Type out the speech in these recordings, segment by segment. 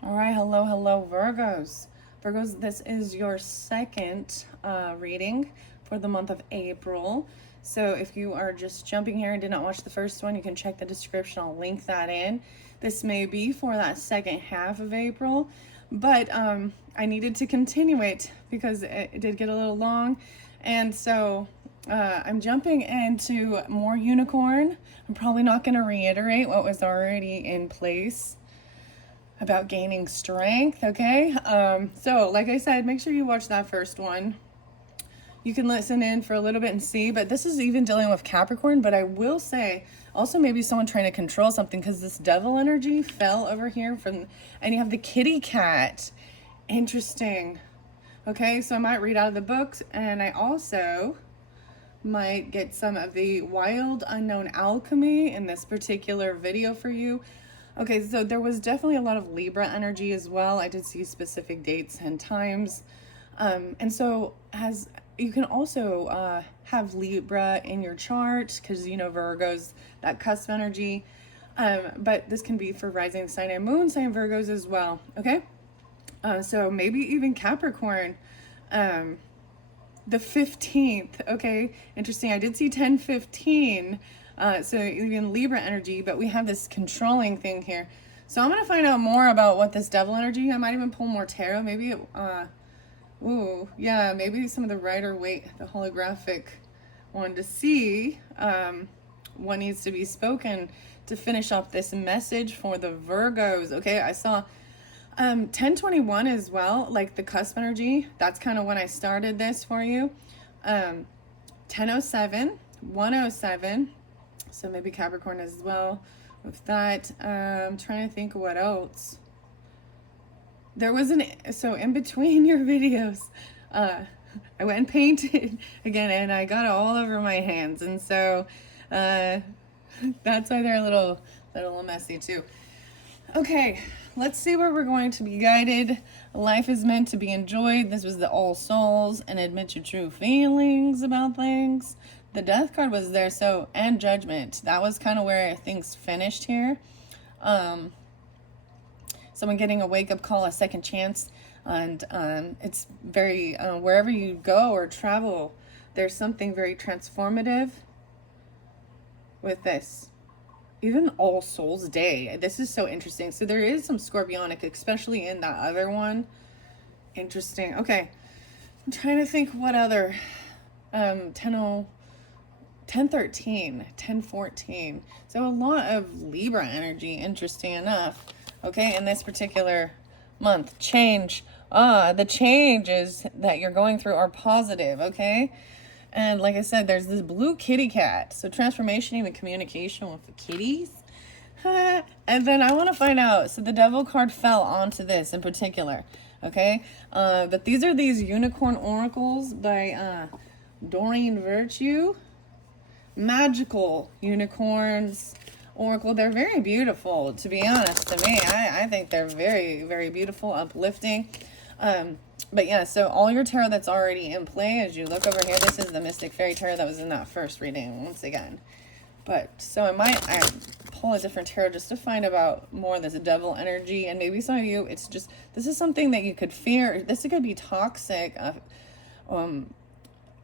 All right, hello, Virgos. Virgos, this is your second reading for the month of April. So if you are just jumping here and did not watch the first one, you can check the description. I'll link that in. This may be for that second half of April, but I needed to continue it because it did get a little long. And so I'm jumping into more unicorn. I'm probably not going to reiterate what was already in place about gaining strength. Okay, so like I said, make sure you watch that first one. You can listen in for a little bit and see, but this is even dealing with Capricorn. But I will say also maybe someone trying to control something, because this devil energy fell over here from, and you have the kitty cat. Interesting. Okay, so I might read out of the books, and I also might get some of the wild unknown alchemy in this particular video for you. Okay, so there was definitely a lot of Libra energy as well. I did see specific dates and times. And so as you can also have Libra in your chart, because you know Virgo's that cusp energy. But this can be for rising sign and moon sign Virgos as well. Okay, so maybe even Capricorn. The 15th. Okay, interesting. I did see 10-15. So even Libra energy, but we have this controlling thing here. So I'm going to find out more about what this devil energy, I might even pull more tarot. Maybe, maybe some of the Rider-Waite, the holographic one, to see what needs to be spoken to finish off this message for the Virgos. Okay, I saw 1021 as well, like the cusp energy. That's kind of when I started this for you. 1007, 107. So maybe Capricorn as well with that. I'm trying to think what else. There was so in between your videos, I went and painted again, and I got it all over my hands. And so that's why they're a little messy too. Okay, let's see where we're going to be guided. Life is meant to be enjoyed. This was the All Souls, and admit your true feelings about things. The Death card was there, so, and Judgment. That was kind of where things finished here. Someone getting a wake-up call, a second chance, and it's very, wherever you go or travel, there's something very transformative with this. Even All Souls Day. This is so interesting. So there is some Scorpionic, especially in that other one. Interesting. Okay. I'm trying to think what other. 1013, 1014. So a lot of Libra energy, interesting enough. Okay, in this particular month. Change. The changes that you're going through are positive, okay? And like I said, there's this blue kitty cat. So transformation, even communication with the kitties. And then I want to find out. So the devil card fell onto this in particular. Okay. But these are these unicorn oracles by Doreen Virtue. Magical unicorns oracle. They're very beautiful, to be honest. To me, I think they're very, very beautiful, uplifting. But yeah, so all your tarot that's already in play, as you look over here, this is the Mystic Fairy Tarot that was in that first reading once again. But so I pull a different tarot just to find about more of this devil energy. And maybe some of you, it's just, this is something that you could fear. This could be toxic,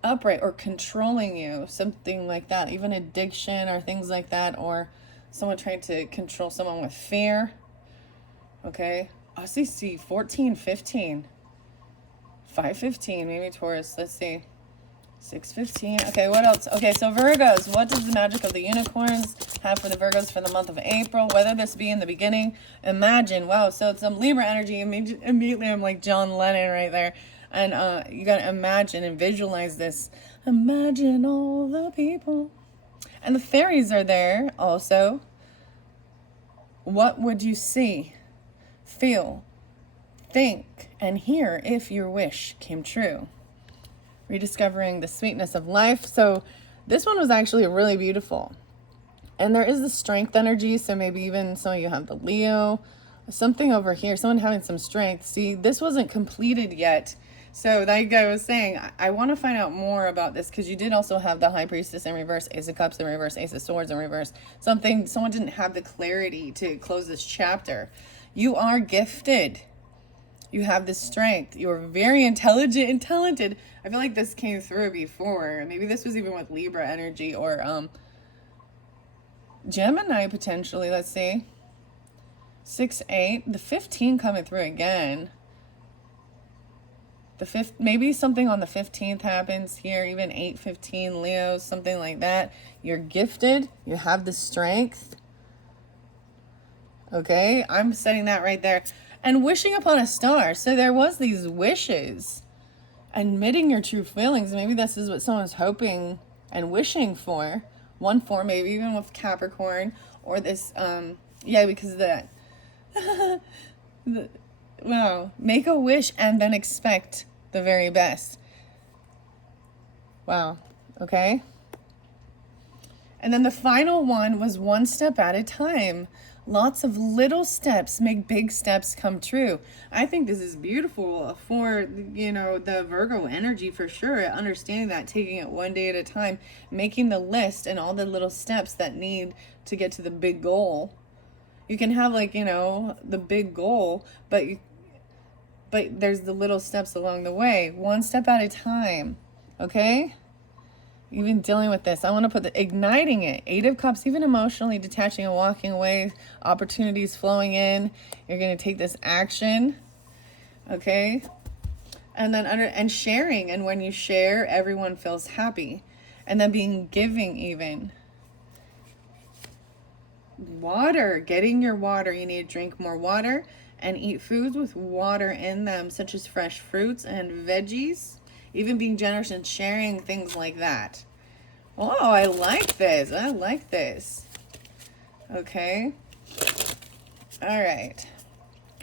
upright, or controlling you, something like that. Even addiction or things like that, or someone trying to control someone with fear. Okay, I see 14, 15. 515, maybe Taurus. Let's see. 615. Okay, what else? Okay, so Virgos. What does the magic of the unicorns have for the Virgos for the month of April? Whether this be in the beginning, imagine. Wow, so it's some Libra energy. Immediately, I'm like John Lennon right there. And you got to imagine and visualize this. Imagine all the people. And the fairies are there also. What would you see, feel, think, and hear if your wish came true? Rediscovering the sweetness of life. So this one was actually really beautiful. And there is the strength energy. So maybe even some of you have the Leo. Something over here. Someone having some strength. See, this wasn't completed yet. So that guy was saying, I want to find out more about this, because you did also have the High Priestess in reverse, Ace of Cups in reverse, Ace of Swords in reverse. Someone didn't have the clarity to close this chapter. You are gifted. You have the strength. You're very intelligent and talented. I feel like this came through before. Maybe this was even with Libra energy or Gemini potentially. Let's see. 6-8. The 15 coming through again. The fifth, maybe something on the 15th happens here, even 8-15 Leo, something like that. You're gifted. You have the strength. Okay, I'm setting that right there. And wishing upon a star. So there was these wishes. Admitting your true feelings. Maybe this is what someone's hoping and wishing for. One form, maybe even with Capricorn. Or this, yeah, because of that. Wow. Make a wish and then expect the very best. Wow. Okay. And then the final one was one step at a time. Lots of little steps make big steps come true. I think this is beautiful for, the Virgo energy for sure. Understanding that, taking it one day at a time, making the list and all the little steps that need to get to the big goal. You can have the big goal, but there's the little steps along the way, one step at a time. Okay? Even dealing with this, I want to put igniting it. 8 of Cups, even emotionally detaching and walking away, opportunities flowing in. You're going to take this action. Okay? And then and sharing. And when you share, everyone feels happy. And then being giving even. Water, getting your water. You need to drink more water and eat foods with water in them, such as fresh fruits and veggies. Even being generous and sharing things like that. Oh, I like this. I like this. Okay. All right.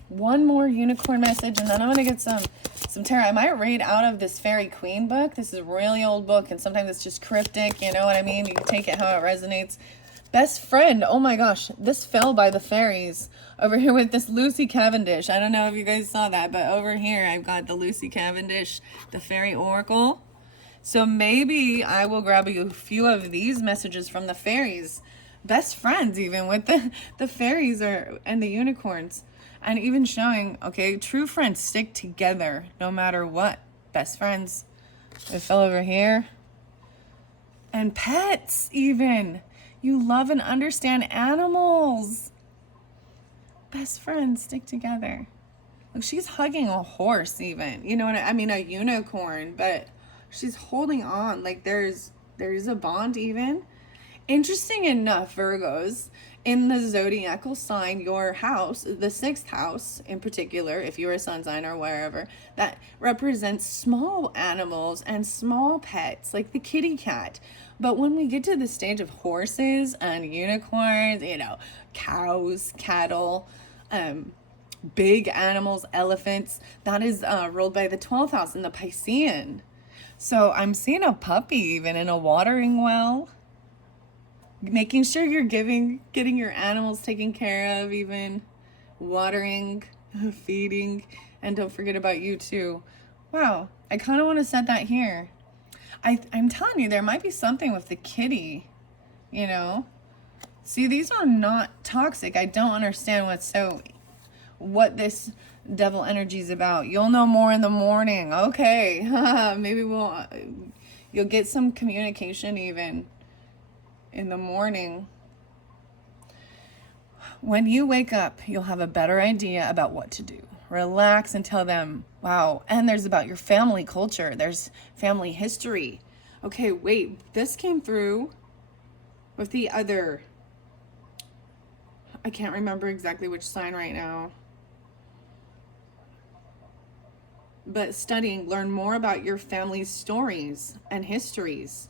One more unicorn message, and then I'm going to get some tarot. I might read out of this Fairy Queen book. This is a really old book, and sometimes it's just cryptic. You know what I mean? You can take it how it resonates. Best friend. Oh my gosh. This fell by the fairies. Over here with this Lucy Cavendish. I don't know if you guys saw that, but over here I've got the Lucy Cavendish, the Fairy Oracle. So maybe I will grab a few of these messages from the fairies. Best friends even with the fairies and the unicorns. And even showing, okay, true friends stick together no matter what. Best friends. It fell over here. And pets even. You love and understand animals. Best friends stick together. Look, she's hugging a horse even. You know what I mean? A unicorn, but she's holding on. Like there's a bond even. Interesting enough, Virgos, in the zodiacal sign, your house, the 6th house in particular, if you're a sun sign or wherever, that represents small animals and small pets, like the kitty cat. But when we get to the stage of horses and unicorns, cows, cattle, big animals, elephants, that is ruled by the 12th house in the Piscean. So I'm seeing a puppy even in a watering well. Making sure you're getting your animals taken care of, even watering, feeding, and don't forget about you too. Wow, I kind of want to set that here. I'm telling you, there might be something with the kitty, See, these are not toxic. I don't understand what this devil energy is about. You'll know more in the morning. Okay, maybe you'll get some communication even in the morning. When you wake up, you'll have a better idea about what to do. Relax and tell them, wow. And there's about your family culture. There's family history. Okay, wait, this came through with the other, I can't remember exactly which sign right now. But studying, learn more about your family's stories and histories.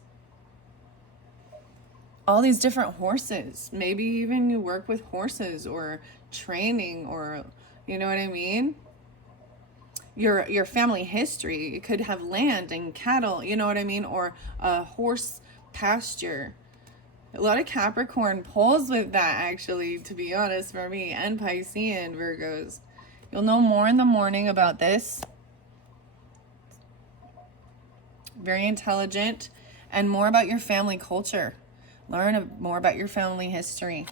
All these different horses. Maybe even you work with horses or training, or you know what I mean? Your family history. It could have land and cattle, you know what I mean? Or a horse pasture. A lot of Capricorn pulls with that, actually, to be honest, for me, and Piscean Virgos. You'll know more in the morning about this. Very intelligent. And more about your family culture. Learn more about your family history.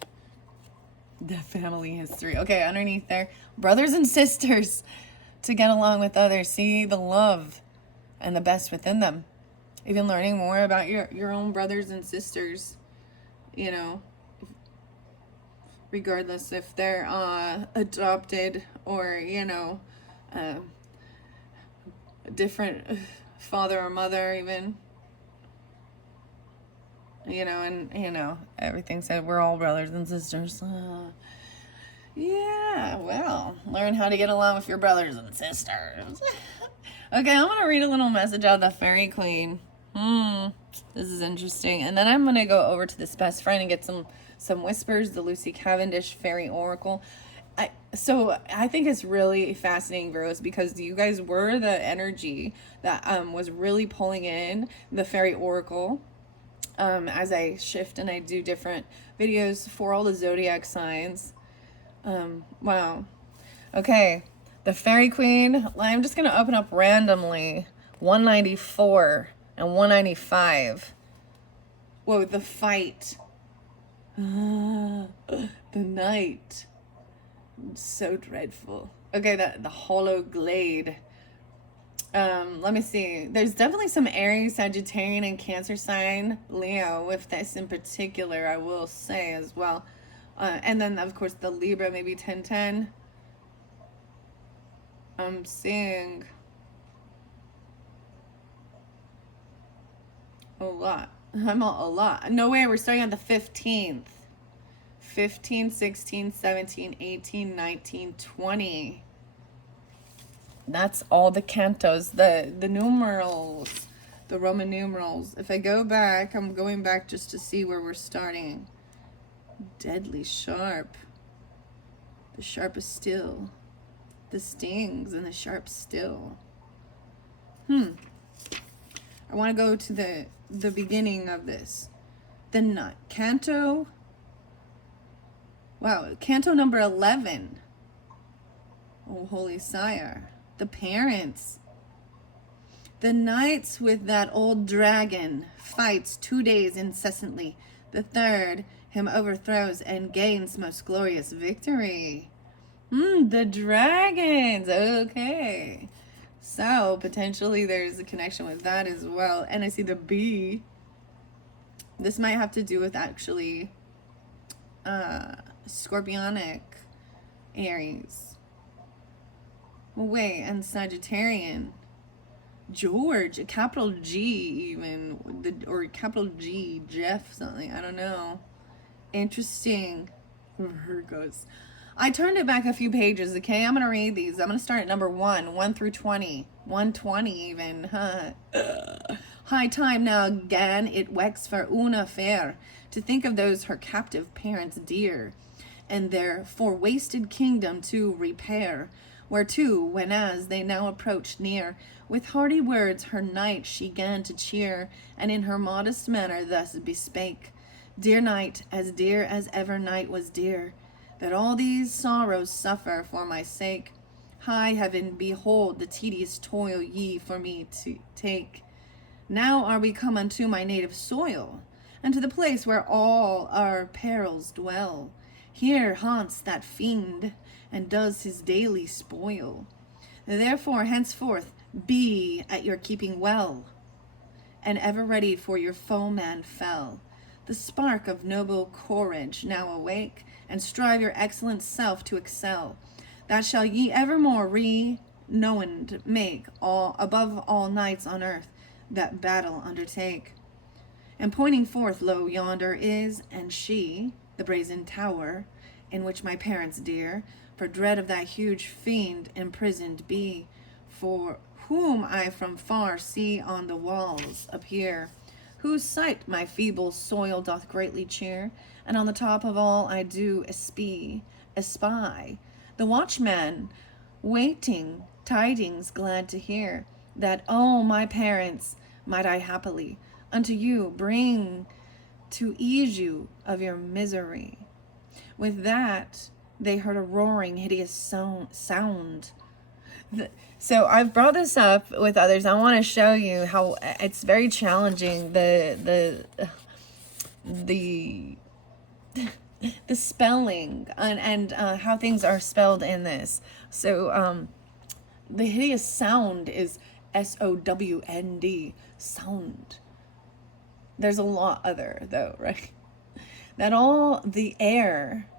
The family history. Okay, underneath there, brothers and sisters to get along with others. See the love and the best within them. Even learning more about your own brothers and sisters, you know, regardless if they're adopted or, you know, uh, different father or mother even. You know, and, you know, everything said we're all brothers and sisters. Yeah, well, learn how to get along with your brothers and sisters. Okay, I'm going to read a little message out of the Fairy Queen. This is interesting. And then I'm going to go over to this best friend and get some whispers, the Lucy Cavendish Fairy Oracle. So I think it's really fascinating, Virgos, because you guys were the energy that was really pulling in the Fairy Oracle. As I shift and I do different videos for all the zodiac signs. Wow. Okay. The Fairy Queen. I'm just going to open up randomly. 194 and 195. Whoa, the fight. The night. So dreadful. Okay, the hollow glade. Let me see. There's definitely some Aries, Sagittarian, and Cancer sign Leo with this in particular, I will say as well. And then, of course, the Libra, maybe 10-10. I'm seeing a lot. A lot. No way, we're starting on the 15th. 15, 16, 17, 18, 19, 20. That's all the cantos, the numerals, the Roman numerals. If I go back, I'm going back just to see where we're starting. Deadly sharp. The sharpest still. The stings and the sharp still. I want to go to the beginning of this. The canto. Wow, canto number 11. Oh, Holy Sire. The parents. The knights with that old dragon fights 2 days incessantly. The third him overthrows and gains most glorious victory. The dragons. Okay. So potentially there's a connection with that as well. And I see the bee. This might have to do with actually Scorpionic Aries. Wait, and Sagittarian. George, a capital G even, or capital G, Jeff something, I don't know. Interesting. Virgos. I turned it back a few pages, okay? I'm going to read these. I'm going to start at number 1 through 20. 120 even, huh? High time now again it wecks for una fair, to think of those her captive parents dear, and their for-wasted kingdom to repair, whereto, when as they now approached near, with hearty words her knight she gan to cheer, and in her modest manner thus bespake, dear knight, as dear as ever knight was dear, that all these sorrows suffer for my sake. High heaven, behold the tedious toil ye for me to take. Now are we come unto my native soil, and to the place where all our perils dwell. Here haunts that fiend, and does his daily spoil. Therefore henceforth be at your keeping well, and ever ready for your foeman fell. The spark of noble courage now awake, and strive your excellent self to excel. That shall ye evermore renowned make, all above all knights on earth that battle undertake. And pointing forth, lo, yonder is, and she, the brazen tower, in which my parents dear, for dread of that huge fiend imprisoned be, for whom I from far see on the walls appear, whose sight my feeble soil doth greatly cheer, and on the top of all I do espy, the watchman waiting tidings glad to hear, that, oh, my parents, might I happily unto you bring to ease you of your misery. With that, they heard a roaring, hideous sound. So I've brought this up with others. I want to show you how it's very challenging. The the spelling and how things are spelled in this. So the hideous sound is SOWND, sound. There's a lot other though, right? That all the air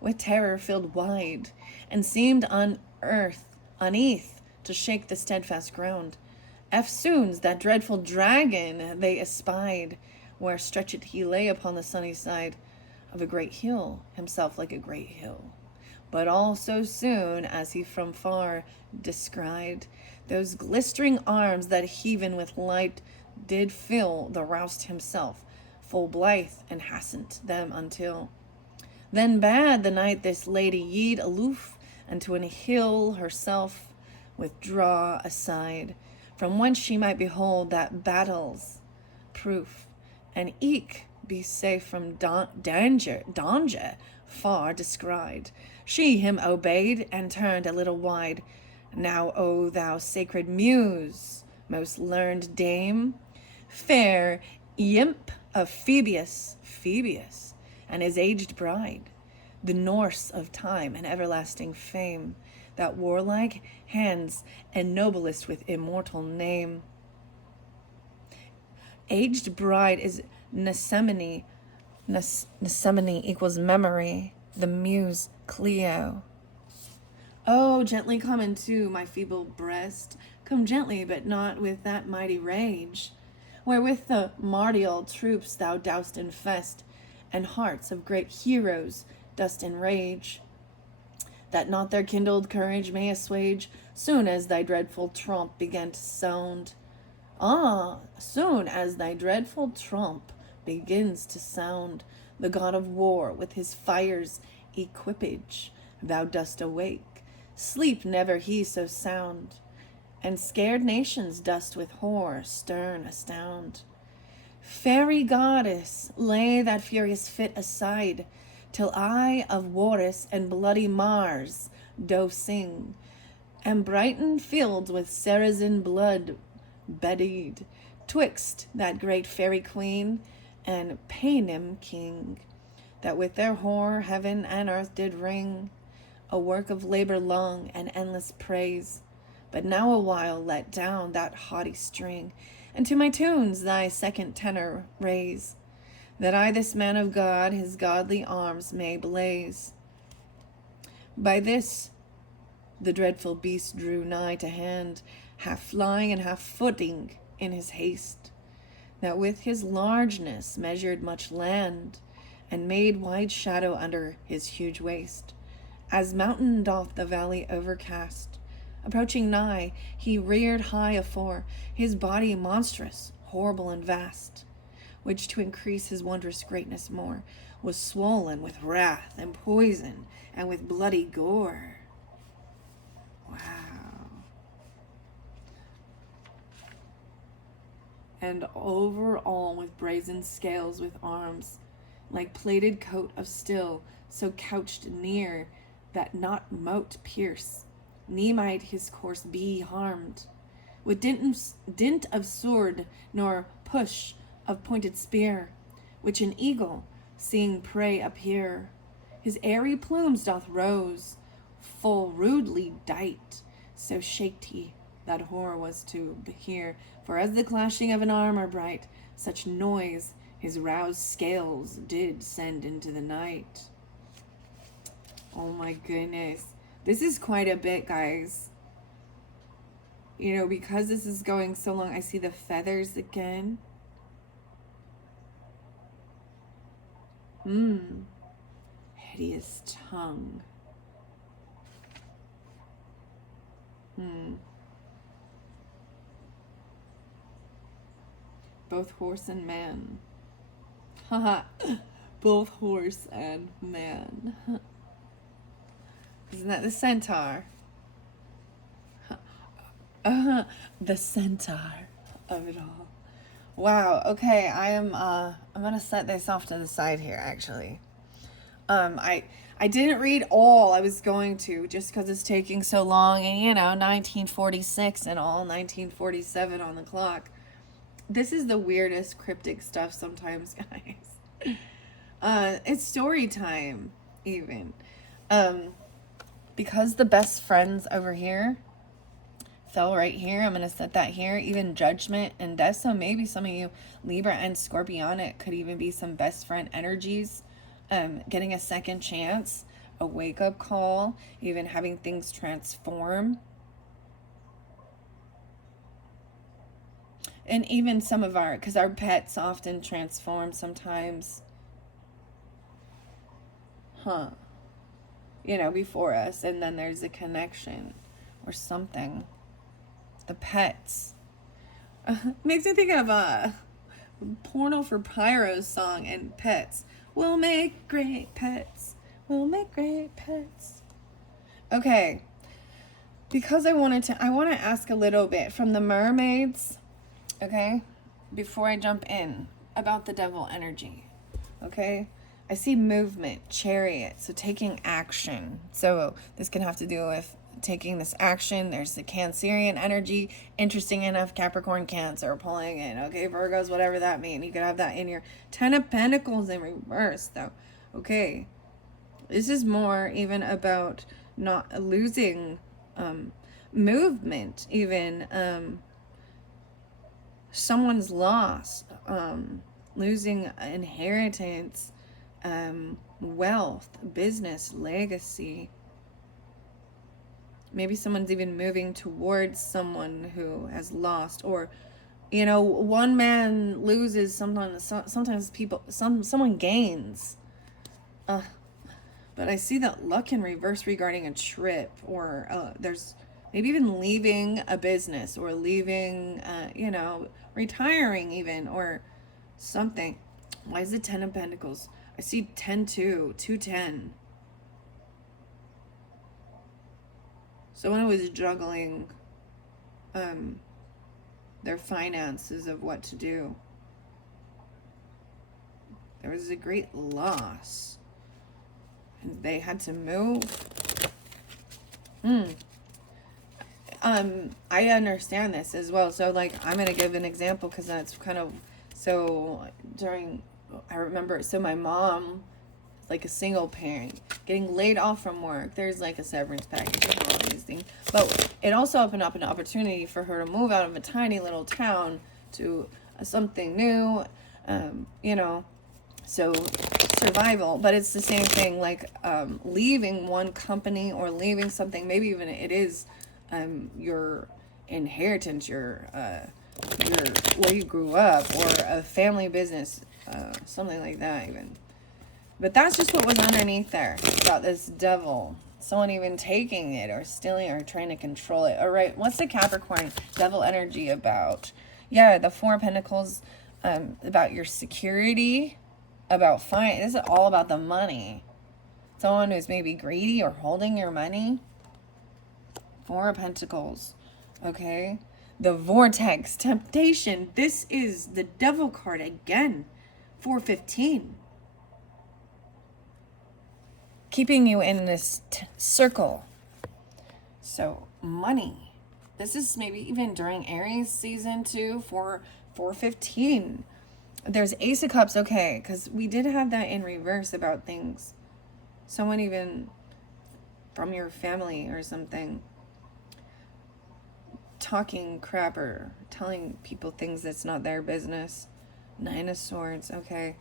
with terror filled wide, and seemed on earth, uneath, to shake the steadfast ground. Eftsoons that dreadful dragon they espied, where stretched he lay upon the sunny side of a great hill, himself like a great hill. But all so soon as he from far descried those glistering arms that heaven with light did fill the roused himself full blithe and hastened them until then bade the knight this lady yield aloof, and to an hill herself withdraw aside, from whence she might behold that battle's proof, and eke be safe from danger far descried. She him obeyed, and turned a little wide. Now, O thou sacred muse, most learned dame, fair imp of Phoebus, and his aged bride, the Norse of time and everlasting fame, that warlike hands ennoblest with immortal name. Aged bride is Nesemene. Nesemene equals memory, the muse Cleo. Oh, gently come into my feeble breast, come gently, but not with that mighty rage, wherewith the martial troops thou dost infest, and hearts of great heroes dost enrage, that not their kindled courage may assuage, soon as thy dreadful trump began to sound. Ah, soon as thy dreadful trump begins to sound, the god of war with his fire's equipage thou dost awake. Sleep never he so sound, and scared nations dost with horror stern astound. Fairy goddess, lay that furious fit aside, till I of Warris and bloody Mars do sing, and brighten fields with Saracen blood beddied, twixt that great fairy queen and Paynim king, that with their horror heaven and earth did ring, a work of labor long and endless praise. But now a while let down that haughty string, and to my tunes thy second tenor raise, that I this man of God his godly arms may blaze. By this the dreadful beast drew nigh to hand, half flying and half footing in his haste, that with his largeness measured much land, and made wide shadow under his huge waist, as mountain doth the valley overcast. Approaching nigh, he reared high afore, his body monstrous, horrible, and vast, which to increase his wondrous greatness more, was swollen with wrath and poison, and with bloody gore. Wow. And over all with brazen scales with arms, like plated coat of steel, so couched near, that not mote pierce, ne might his course be harmed, with dint of sword, nor push of pointed spear, which an eagle, seeing prey appear, his airy plumes doth rose, full rudely dight, so shaked he, that horror was to hear, for as the clashing of an armor bright, such noise his roused scales did send into the night. Oh my goodness. This is quite a bit, guys. You know, because this is going so long, I see the feathers again. Hideous tongue. Both horse and man. Haha. Both horse and man. Isn't that the centaur? The centaur of it all. Wow. Okay, I'm gonna set this off to the side here. Actually, I didn't read all I was going to, just because it's taking so long, and 1946 and all, 1947 on the clock. This is the weirdest cryptic stuff sometimes, guys. It's story time, even. Um, because the best friends over here fell right here, I'm going to set that here. Even judgment and death. So maybe some of you, Libra and Scorpionic, could even be some best friend energies. Getting a second chance, a wake-up call, even having things transform. And even some of because our pets often transform sometimes. Before us. And then there's a connection or something. The pets. Makes me think of a Porno for Pyro's song and pets. We'll make great pets. We'll make great pets. Okay. Because I want to ask a little bit from the mermaids, okay, before I jump in, about the devil energy, okay? I see movement, chariot, so taking action. So this can have to do with taking this action. There's the Cancerian energy. Interesting enough, Capricorn, Cancer pulling in. Okay, Virgos, whatever that means. You could have that in your 10 of Pentacles in reverse, though. Okay. This is more even about not losing movement, even. Someone's lost, losing inheritance, wealth, business, legacy. Maybe someone's even moving towards someone who has lost, or one man loses, sometimes someone gains. But I see that luck in reverse regarding a trip, or there's maybe even leaving a business, or leaving retiring even, or something. Why is it 10 of Pentacles? I see 10-2, 2-10. Someone was juggling their finances of what to do. There was a great loss. And they had to move. I understand this as well. So, I'm going to give an example because that's kind of... So, I remember, my mom, like a single parent, getting laid off from work. There's a severance package and all these things. But it also opened up an opportunity for her to move out of a tiny little town to something new, so survival. But it's the same thing, leaving one company or leaving something, maybe even it is your inheritance, your where you grew up, or a family business, something like that even. But that's just what was underneath there about this devil. Someone even taking it or stealing or trying to control it. All right, what's the Capricorn devil energy about? Yeah, the Four of Pentacles, about your security, about this is all about the money. Someone who's maybe greedy or holding your money. Four of Pentacles, okay? The vortex, temptation. This is the devil card again. 415. Keeping you in this circle. So, money. This is maybe even during Aries season too, 415. There's Ace of Cups, okay, because we did have that in reverse about things. Someone even from your family or something talking crap or telling people things that's not their business. Nine of Swords, okay.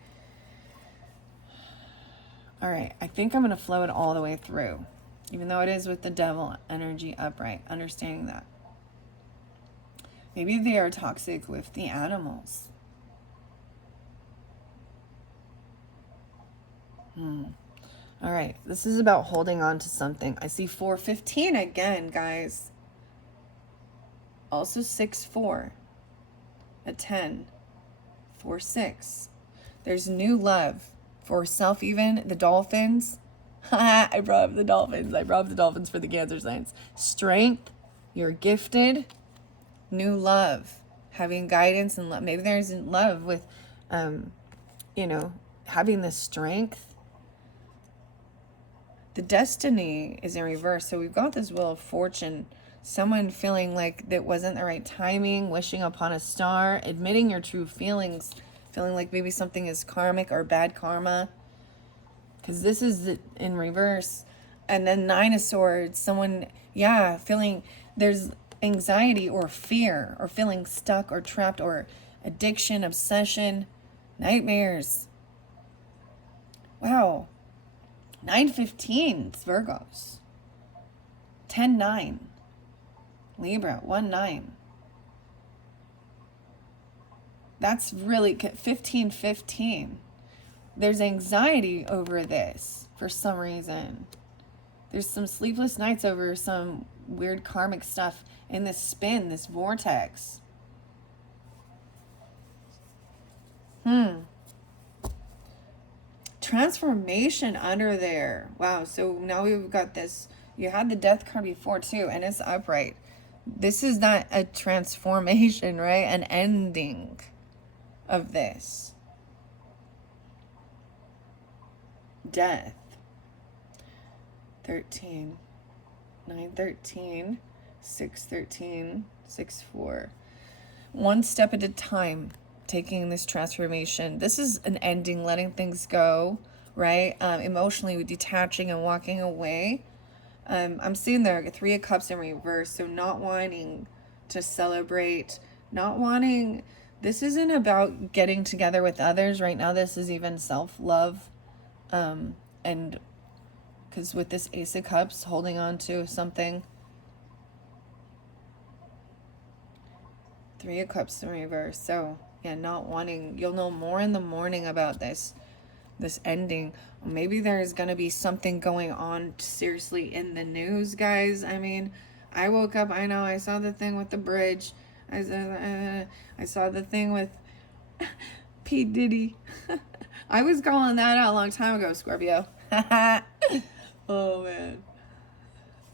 All right, I think I'm going to flow it all the way through, even though it is with the devil energy upright, understanding that. Maybe they are toxic with the animals. All right, this is about holding on to something. I see 415 again, guys. Also 6-4, a 10, 4-6. There's new love for self, even the dolphins. I brought up the dolphins. I brought up the dolphins for the Cancer signs. Strength, you're gifted. New love, having guidance and love. Maybe there's love with, having the strength. The destiny is in reverse. So we've got this Wheel of Fortune. Someone feeling like that wasn't the right timing, wishing upon a star, admitting your true feelings, feeling like maybe something is karmic or bad karma. because this is in reverse. And then Nine of Swords, someone, yeah, feeling there's anxiety or fear or feeling stuck or trapped or addiction, obsession, nightmares. Wow. 9:15, it's Virgos. 10:9, Libra. 1:9. That's really 15:15. There's anxiety over this for some reason. There's some sleepless nights over some weird karmic stuff in this spin, this vortex. Transformation under there. Wow, so now we've got this. You had the death card before too, and it's upright. This is not a transformation, right? An ending of this. Death. 13. 9:13. 6:13. 6:4. One step at a time, taking this transformation. This is an ending, letting things go, right? Emotionally detaching and walking away. I'm seeing there 3 of Cups in reverse, so not wanting to celebrate, not wanting, this isn't about getting together with others right now. This is even self-love, and because with this Ace of Cups, holding on to something. 3 of Cups in reverse, so yeah, not wanting, you'll know more in the morning about this ending. Maybe there's gonna be something going on seriously in the news, guys. I mean, I woke up, I know, I saw the thing with the bridge, I saw the thing with P. Diddy. I was calling that out a long time ago, Scorpio. Oh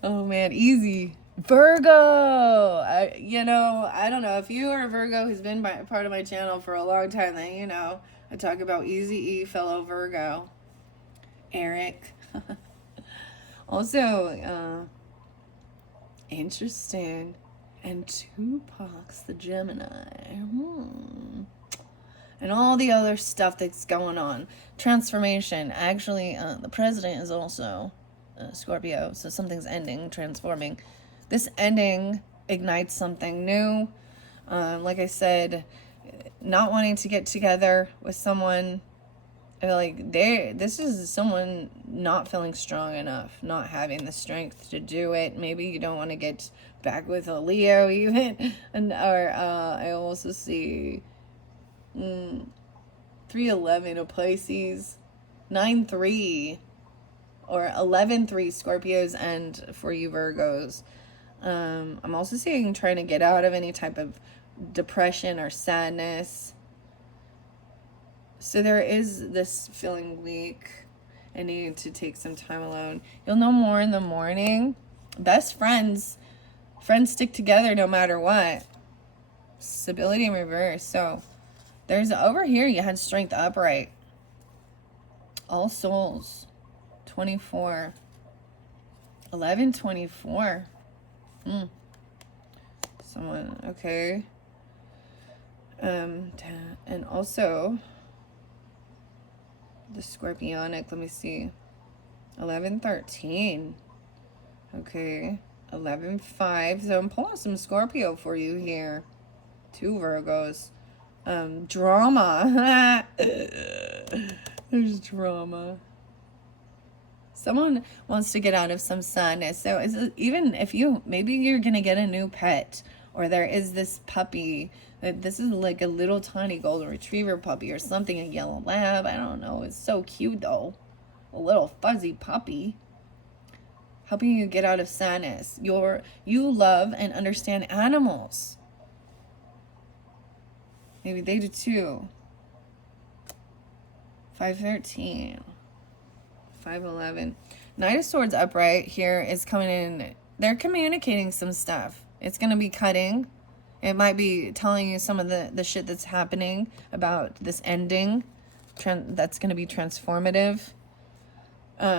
man, easy. Virgo. I don't know if you are a Virgo who's been part of my channel for a long time, then I talk about Easy E, fellow Virgo. Eric. Also, interesting. And Tupac's the Gemini. And all the other stuff that's going on. Transformation. Actually, the president is also Scorpio, so something's ending, transforming. This ending ignites something new. Like I said, not wanting to get together with someone, like this is someone not feeling strong enough, not having the strength to do it. Maybe you don't want to get back with a Leo even, or I also see 3:11 of Pisces, 9:3 or 11:3 Scorpios, and for you Virgos. I'm also seeing trying to get out of any type of depression or sadness. So there is this feeling weak and needing to take some time alone. You'll know more in the morning. Best friends stick together no matter what. Stability in reverse. So there's over here you had strength upright. All Souls 24. 11:24. Someone, okay. And also the Scorpionic, let me see. 11:13. Okay. 11:5. So I'm pulling some Scorpio for you here. 2 Virgos. Drama. There's drama. Someone wants to get out of some sadness. So even if maybe you're going to get a new pet, or there is this puppy. This is like a little tiny golden retriever puppy or something, a yellow lab. I don't know. It's so cute though. A little fuzzy puppy. Helping you get out of sadness. You love and understand animals. Maybe they do too. 5:13. 5:11. Knight of Swords upright here is coming in. They're communicating some stuff. It's going to be cutting. It might be telling you some of the shit that's happening about this ending. That's going to be transformative. Yeah,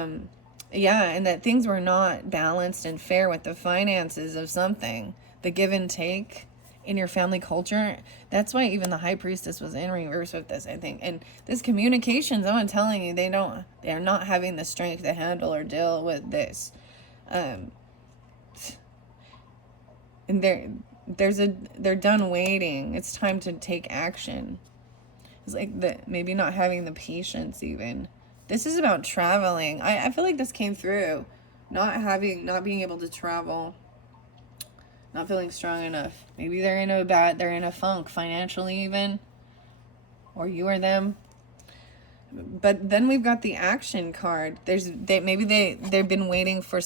and that things were not balanced and fair with the finances of something. The give and take. in your family culture. That's why even the high priestess was in reverse with this, I think. And this communications, I'm telling you, they're not having the strength to handle or deal with this. And they're done waiting. It's time to take action. It's like maybe not having the patience even. This is about traveling. I feel like this came through. Not being able to travel. Not feeling strong enough. Maybe they're in a funk financially even. Or you or them. But then we've got the action card. Maybe they've been waiting for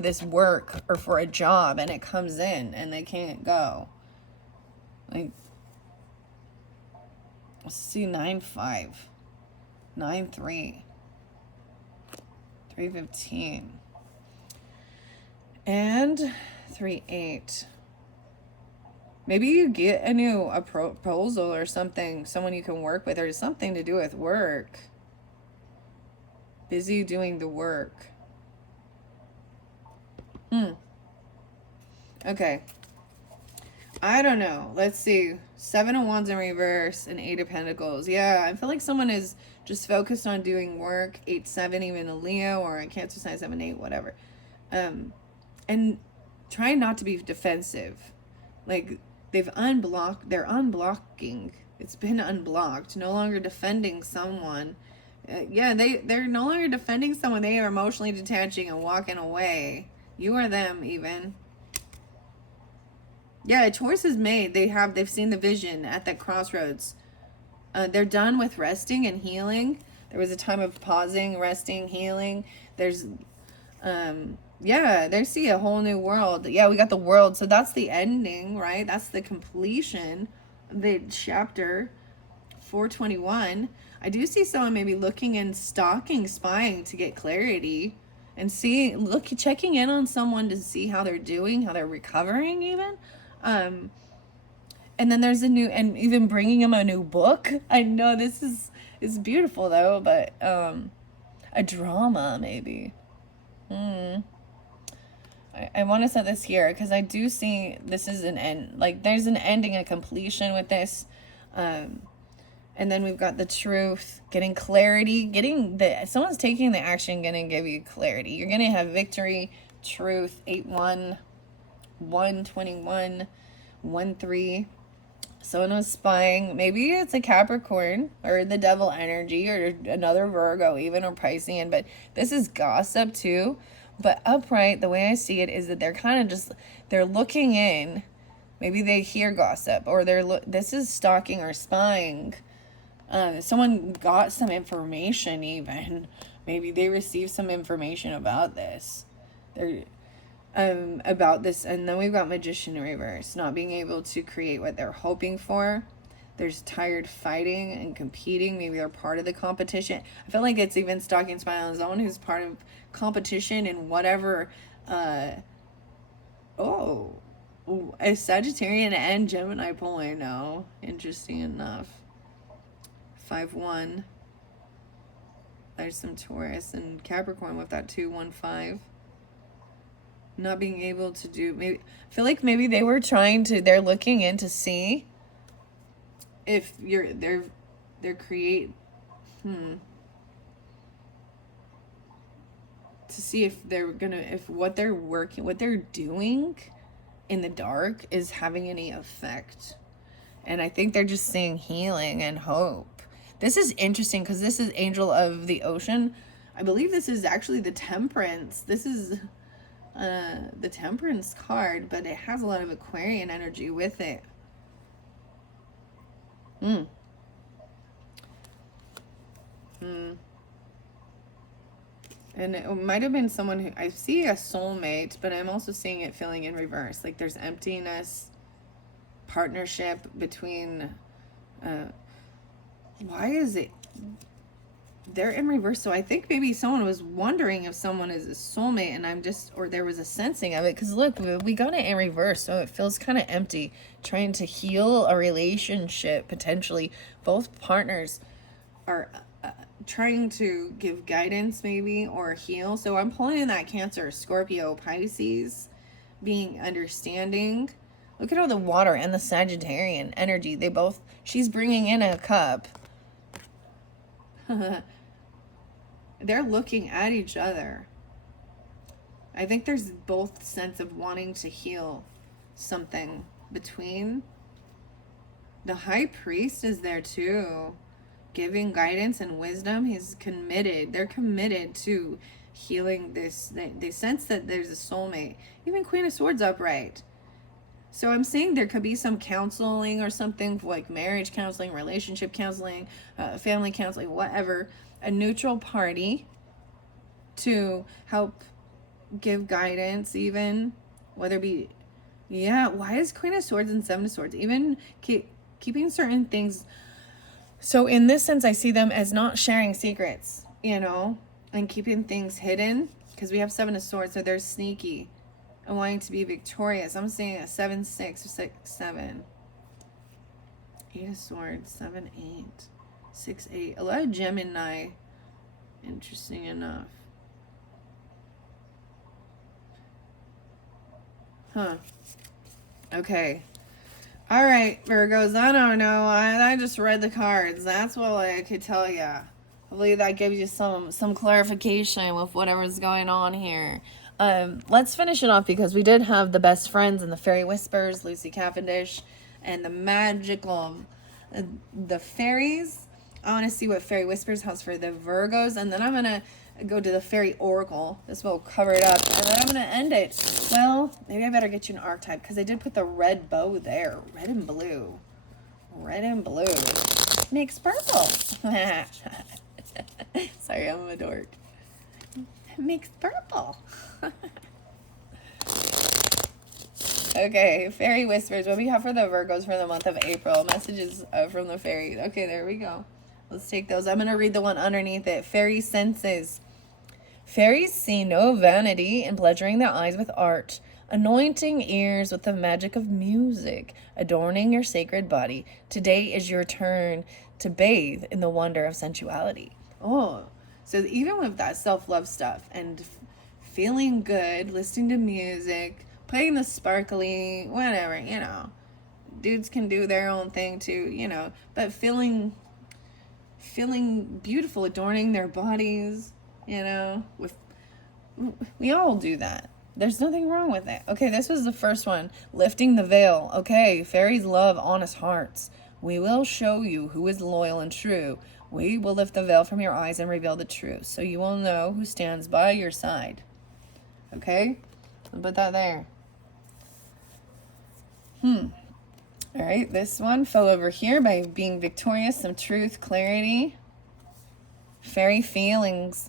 this work or for a job, and it comes in and they can't go. Like, let's see, 9-5, 9-3, 3-15, and 3-8. Maybe you get a new proposal or something, someone you can work with, or something to do with work. Busy doing the work. Okay. I don't know. Let's see. 7 of Wands in reverse and 8 of Pentacles. Yeah, I feel like someone is just focused on doing work. 8-7, even a Leo or a Cancer sign, 7-8, whatever. And trying not to be defensive. Like, they're unblocking. It's been unblocked. No longer defending someone. They're no longer defending someone. They are emotionally detaching and walking away. You or them, even. Yeah, a choice is made. They've seen the vision at that crossroads. They're done with resting and healing. There was a time of pausing, resting, healing. They see a whole new world. Yeah, we got the world. So that's the ending, right? That's the completion of the chapter 421. I do see someone maybe looking and stalking, spying to get clarity and checking in on someone to see how they're doing, how they're recovering even. And then there's and even bringing them a new book. I know this is beautiful though, but a drama maybe. I want to set this here because I do see this is an end. Like there's an ending, a completion with this. And then we've got the truth, getting clarity, someone's taking the action, gonna give you clarity. You're gonna have victory, truth, 8-1, 1-21, 1-3. Someone was spying. Maybe it's a Capricorn or the devil energy or another Virgo even, or Piscean. But this is gossip too. But upright, the way I see it is that they're kind of they're looking in. Maybe they hear gossip or this is stalking or spying. Someone got some information even. Maybe they received some information about this. About this. And then we've got Magician in reverse. Not being able to create what they're hoping for. There's tired fighting and competing. Maybe they're part of the competition. I feel like it's even stalking, spy on his own who's part of competition in whatever. A Sagittarian and Gemini pole. No. Interesting enough. 5-1. There's some Taurus and Capricorn with that 2-1-5. Not being able to do, maybe I feel like maybe they're looking in to see if they're create to see if what they're doing in the dark is having any effect. And I think they're just seeing healing and hope. This is interesting because this is Angel of the Ocean. I believe this is actually the Temperance. This is the Temperance card, but it has a lot of Aquarian energy with it. And it might have been someone who, I see a soulmate, but I'm also seeing it feeling in reverse. Like there's emptiness, partnership between, why is it? They're in reverse. So I think maybe someone was wondering if someone is a soulmate and or there was a sensing of it. Because look, we got it in reverse. So it feels kind of empty. Trying to heal a relationship, potentially. Both partners are trying to give guidance maybe or heal. So I'm pulling in that Cancer, Scorpio, Pisces. Being understanding. Look at all the water and the Sagittarian energy. She's bringing in a cup. They're looking at each other. I think there's both sense of wanting to heal something between. The High Priest is there too, giving guidance and wisdom. He's committed. They're committed to healing this. They sense that there's a soulmate. Even Queen of Swords upright. So I'm saying there could be some counseling or something, like marriage counseling, relationship counseling, family counseling, whatever. A neutral party to help give guidance, even whether it be, yeah, why is Queen of Swords and Seven of Swords? Even keeping certain things. So in this sense, I see them as not sharing secrets, you know, and keeping things hidden, because we have Seven of Swords, so they're sneaky and wanting to be victorious. I'm seeing a 7, 6, or 6, 7. 8 of Swords, 7, 8, 6, 8. A lot of Gemini, interesting enough. Huh. Okay. All right, Virgos. I don't know. I just read the cards. That's what I could tell you. Hopefully that gives you some clarification with whatever's going on here. Let's finish it off, because we did have the best friends and the fairy whispers, Lucy Cavendish, and the magical, the fairies. I want to see what fairy whispers has for the Virgos, and then I'm gonna go to the fairy oracle. This will cover it up, and then I'm gonna end it. Well, maybe I better get you an archetype, because I did put the red bow there. Red and blue. Red and blue makes purple. Sorry, I'm a dork. It makes purple. Okay, fairy whispers. What we have for the Virgos for the month of April. Messages from the fairies. Okay, there we go. Let's take those. I'm going to read the one underneath it. Fairy senses. Fairies see no vanity in pleasuring their eyes with art, anointing ears with the magic of music, adorning your sacred body. Today is your turn to bathe in the wonder of sensuality. Oh, so even with that self-love stuff and feeling good, listening to music, playing the sparkly, whatever, you know, dudes can do their own thing too, you know, but feeling beautiful, adorning their bodies, you know, we all do that. There's nothing wrong with it. Okay, this was the first one, lifting the veil. Okay, fairies love honest hearts. We will show you who is loyal and true. We will lift the veil from your eyes and reveal the truth, so you will know who stands by your side. Okay, I'll put that there. All right, this one fell over here by being victorious, some truth, clarity. Fairy feelings.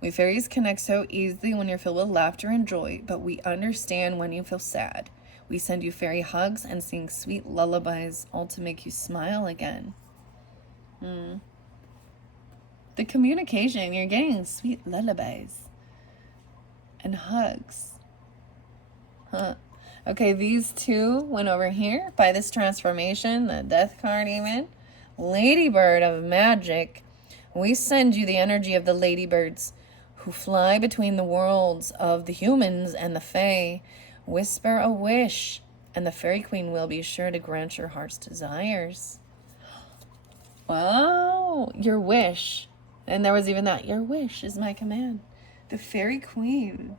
We fairies connect so easily when you're filled with laughter and joy, but we understand when you feel sad. We send you fairy hugs and sing sweet lullabies, all to make you smile again. The communication, you're getting sweet lullabies and hugs. Okay, these two went over here by this transformation, the death card even. Ladybird of magic. We send you the energy of the ladybirds who fly between the worlds of the humans and the fae. Whisper a wish, and the fairy queen will be sure to grant your heart's desires. Wow, your wish. And there was even that, your wish is my command. The fairy queen.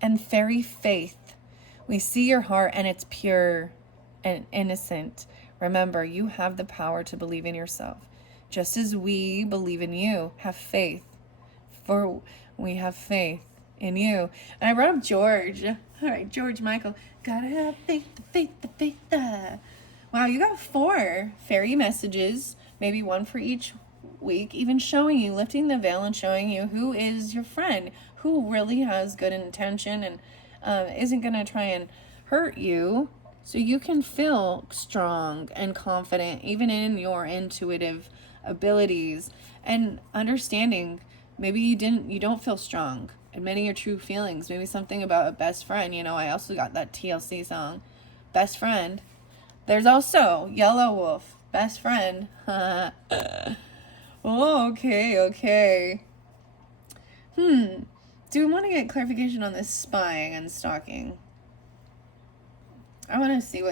And fairy faith. We see your heart and it's pure and innocent. Remember, you have the power to believe in yourself. Just as we believe in you, have faith. For we have faith in you. And I brought up George. All right, George Michael. Gotta have faith, faith, faith. Wow, you got 4 fairy messages. Maybe one for each week. Even showing you, lifting the veil and showing you who is your friend. Who really has good intention and isn't going to try and hurt you. So you can feel strong and confident even in your intuitive abilities, and understanding maybe you don't feel strong, admitting your true feelings. Maybe something about a best friend. You know, I also got that TLC song, Best Friend. There's also Yellow Wolf, Best Friend. Oh, okay. Do we want to get clarification on this spying and stalking? I want to see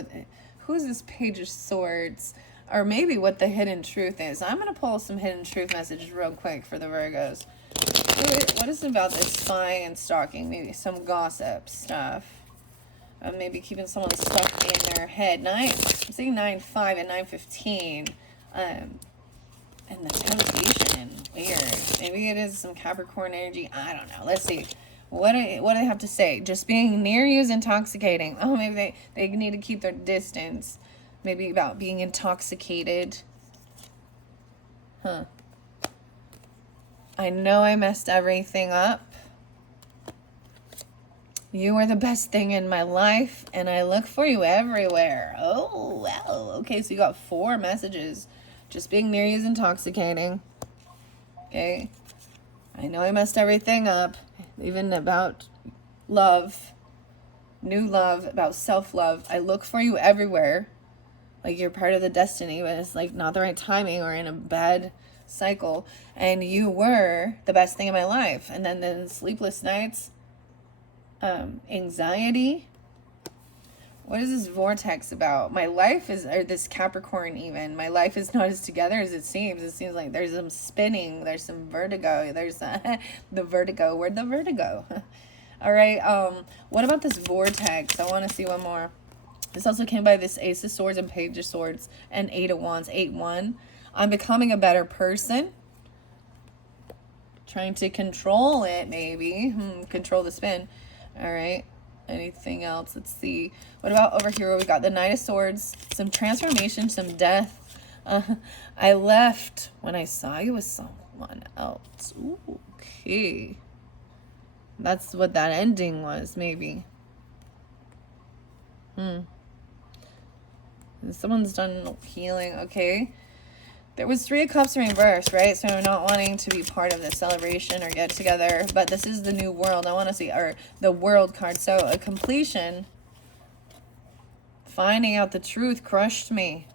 who's this Page of Swords, or maybe what the hidden truth is. I'm going to pull some hidden truth messages real quick for the Virgos. What is it about this spying and stalking? Maybe some gossip stuff. Maybe keeping someone stuck in their head. I'm seeing 9-5 and 9-15. And the temptation. Weird. Maybe it is some Capricorn energy. I don't know. Let's see. What do they have to say? Just being near you is intoxicating. Oh, maybe they need to keep their distance. Maybe about being intoxicated. Huh. I know I messed everything up. You are the best thing in my life, and I look for you everywhere. Oh, wow. Okay, so you got 4 messages. Just being near you is intoxicating. Okay. I know I messed everything up. Even about love. New love. About self-love. I look for you everywhere. Like you're part of the destiny, but it's like not the right timing or in a bad cycle. And you were the best thing in my life. And then sleepless nights. Anxiety. What is this vortex about? My life is, or this Capricorn even, my life is not as together as it seems. It seems like there's some spinning, there's some vertigo, there's the vertigo. Where'd the vertigo? All right, what about this vortex? I want to see one more. This also came by this Ace of Swords and Page of Swords and 8 of Wands, 8-1. I'm becoming a better person. Trying to control it, maybe. Control the spin. All right. Anything else? Let's see. What about over here where we got the Knight of Swords, some transformation, some death. I left when I saw you with someone else. Ooh, okay. That's what that ending was, maybe. Someone's done healing. Okay. There was 3 of Cups in reverse, right? So I'm not wanting to be part of this celebration or get together. But this is the new world. I want to see, or the world card. So a completion. Finding out the truth crushed me.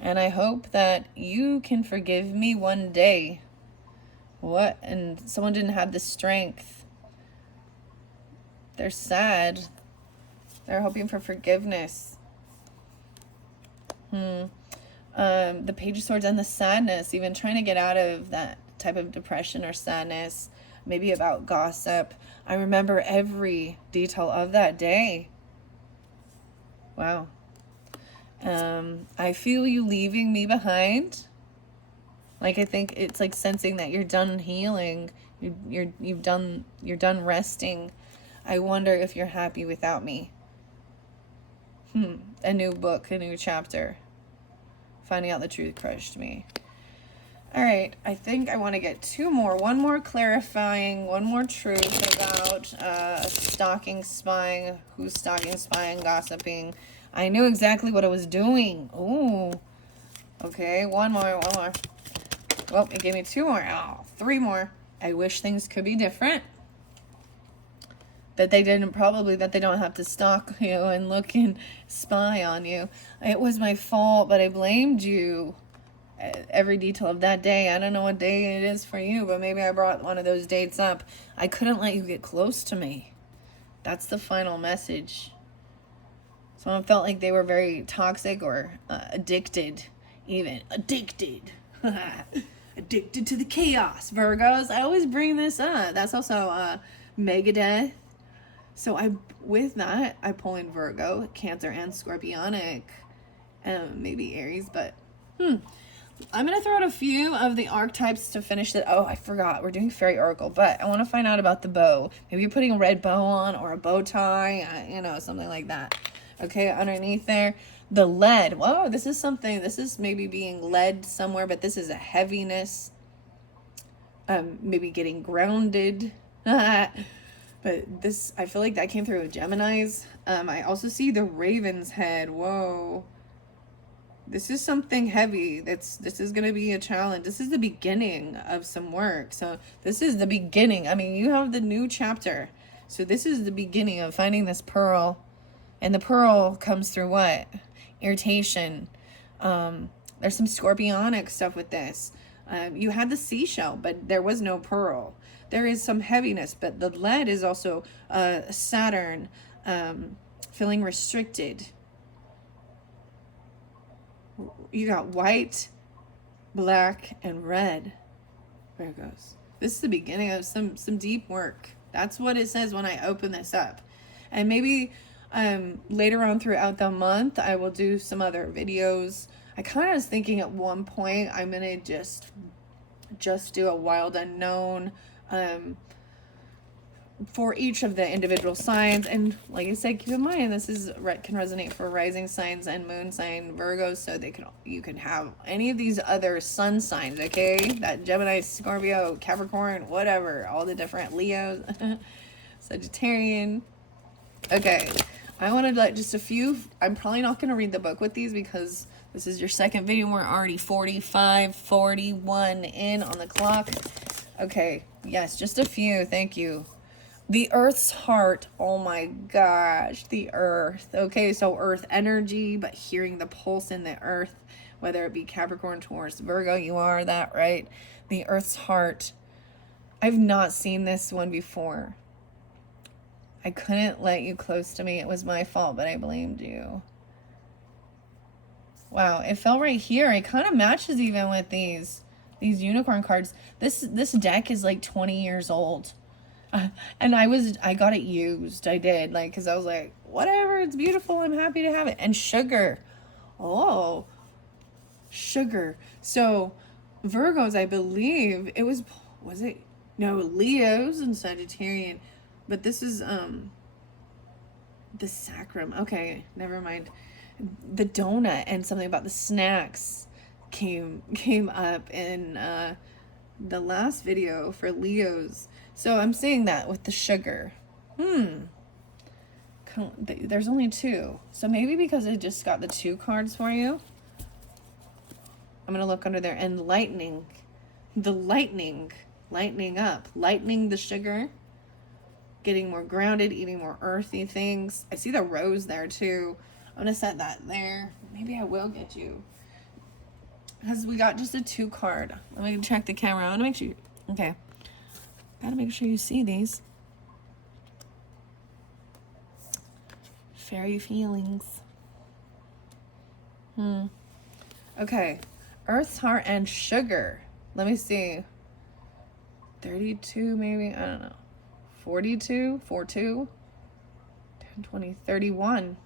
And I hope that you can forgive me one day. What? And someone didn't have the strength. They're sad. They're hoping for forgiveness. The Page of Swords and the sadness. Even trying to get out of that type of depression or sadness. Maybe about gossip. I remember every detail of that day. Wow. I feel you leaving me behind. Like, I think it's like sensing that you're done healing. You're done resting. I wonder if you're happy without me. A new book, a new chapter. Finding out the truth crushed me. All right, I think I want to get 2 more. One more clarifying, one more truth about stalking, spying, who's stalking, spying, gossiping. I knew exactly what I was doing. Ooh. Okay, one more. Well, it gave me 2 more. Oh, 3 more. I wish things could be different. That they don't have to stalk you and look and spy on you. It was my fault, but I blamed you. Every detail of that day. I don't know what day it is for you, but maybe I brought one of those dates up. I couldn't let you get close to me. That's the final message. Someone felt like they were very toxic or addicted. Even addicted. Addicted to the chaos, Virgos. I always bring this up. That's also Megadeth. So with that, I pull in Virgo, Cancer, and Scorpionic. Maybe Aries, but I'm going to throw out a few of the archetypes to finish it. Oh, I forgot. We're doing Fairy Oracle, but I want to find out about the bow. Maybe you're putting a red bow on or a bow tie, something like that. Okay, underneath there. The lead. Whoa, this is maybe being led somewhere, but this is a heaviness. Maybe getting grounded. But this, I feel like that came through with Geminis. I also see the raven's head. Whoa. This is something heavy. This is going to be a challenge. This is the beginning of some work. So this is the beginning. I mean, you have the new chapter. So this is the beginning of finding this pearl. And the pearl comes through what? Irritation. There's some scorpionic stuff with this. You had the seashell, but there was no pearl. There is some heaviness, but the lead is also Saturn, feeling restricted. You got white, black, and red. Virgos. This is the beginning of some deep work. That's what it says when I open this up. And maybe later on throughout the month, I will do some other videos. I kind of was thinking at one point I'm gonna just do a wild unknown for each of the individual signs. And like I said, keep in mind this is can resonate for rising signs and moon sign Virgos, so you can have any of these other sun signs, okay? That Gemini, Scorpio, Capricorn, whatever, all the different Leos, Sagittarian. Okay, I wanted like just a few. I'm probably not going to read the book with these because this is your second video. We're already 41 in on the clock. Okay, yes, just a few. Thank you. The Earth's heart. Oh my gosh, the Earth. Okay, so Earth energy, but hearing the pulse in the Earth, whether it be Capricorn, Taurus, Virgo, you are that, right? The Earth's heart. I've not seen this one before. I couldn't let you close to me. It was my fault, but I blamed you. Wow, it fell right here. It kind of matches even with these unicorn cards. This deck is like 20 years old. And I got it used. I did, like, because I was like, whatever, it's beautiful, I'm happy to have it. And sugar. Oh, sugar. So Virgos, I believe it was it? No, Leos and Sagittarian. But this is the sacrum. Okay, never mind. The donut and something about the snacks came up in the last video for Leos. So I'm seeing that with the sugar. There's only two. So maybe because I just got the two cards for you. I'm going to look under there. And lightning. The lightning. Lightening up. Lightening the sugar. Getting more grounded. Eating more earthy things. I see the rose there too. I'm going to set that there. Maybe I will get you. Because we got just a 2 card. Let me check the camera. I want to make sure. Okay. Gotta make sure you see these. Fairy feelings. Okay. Earth's heart and sugar. Let me see. 32 maybe? I don't know. 42? 42? 10, 20, 31.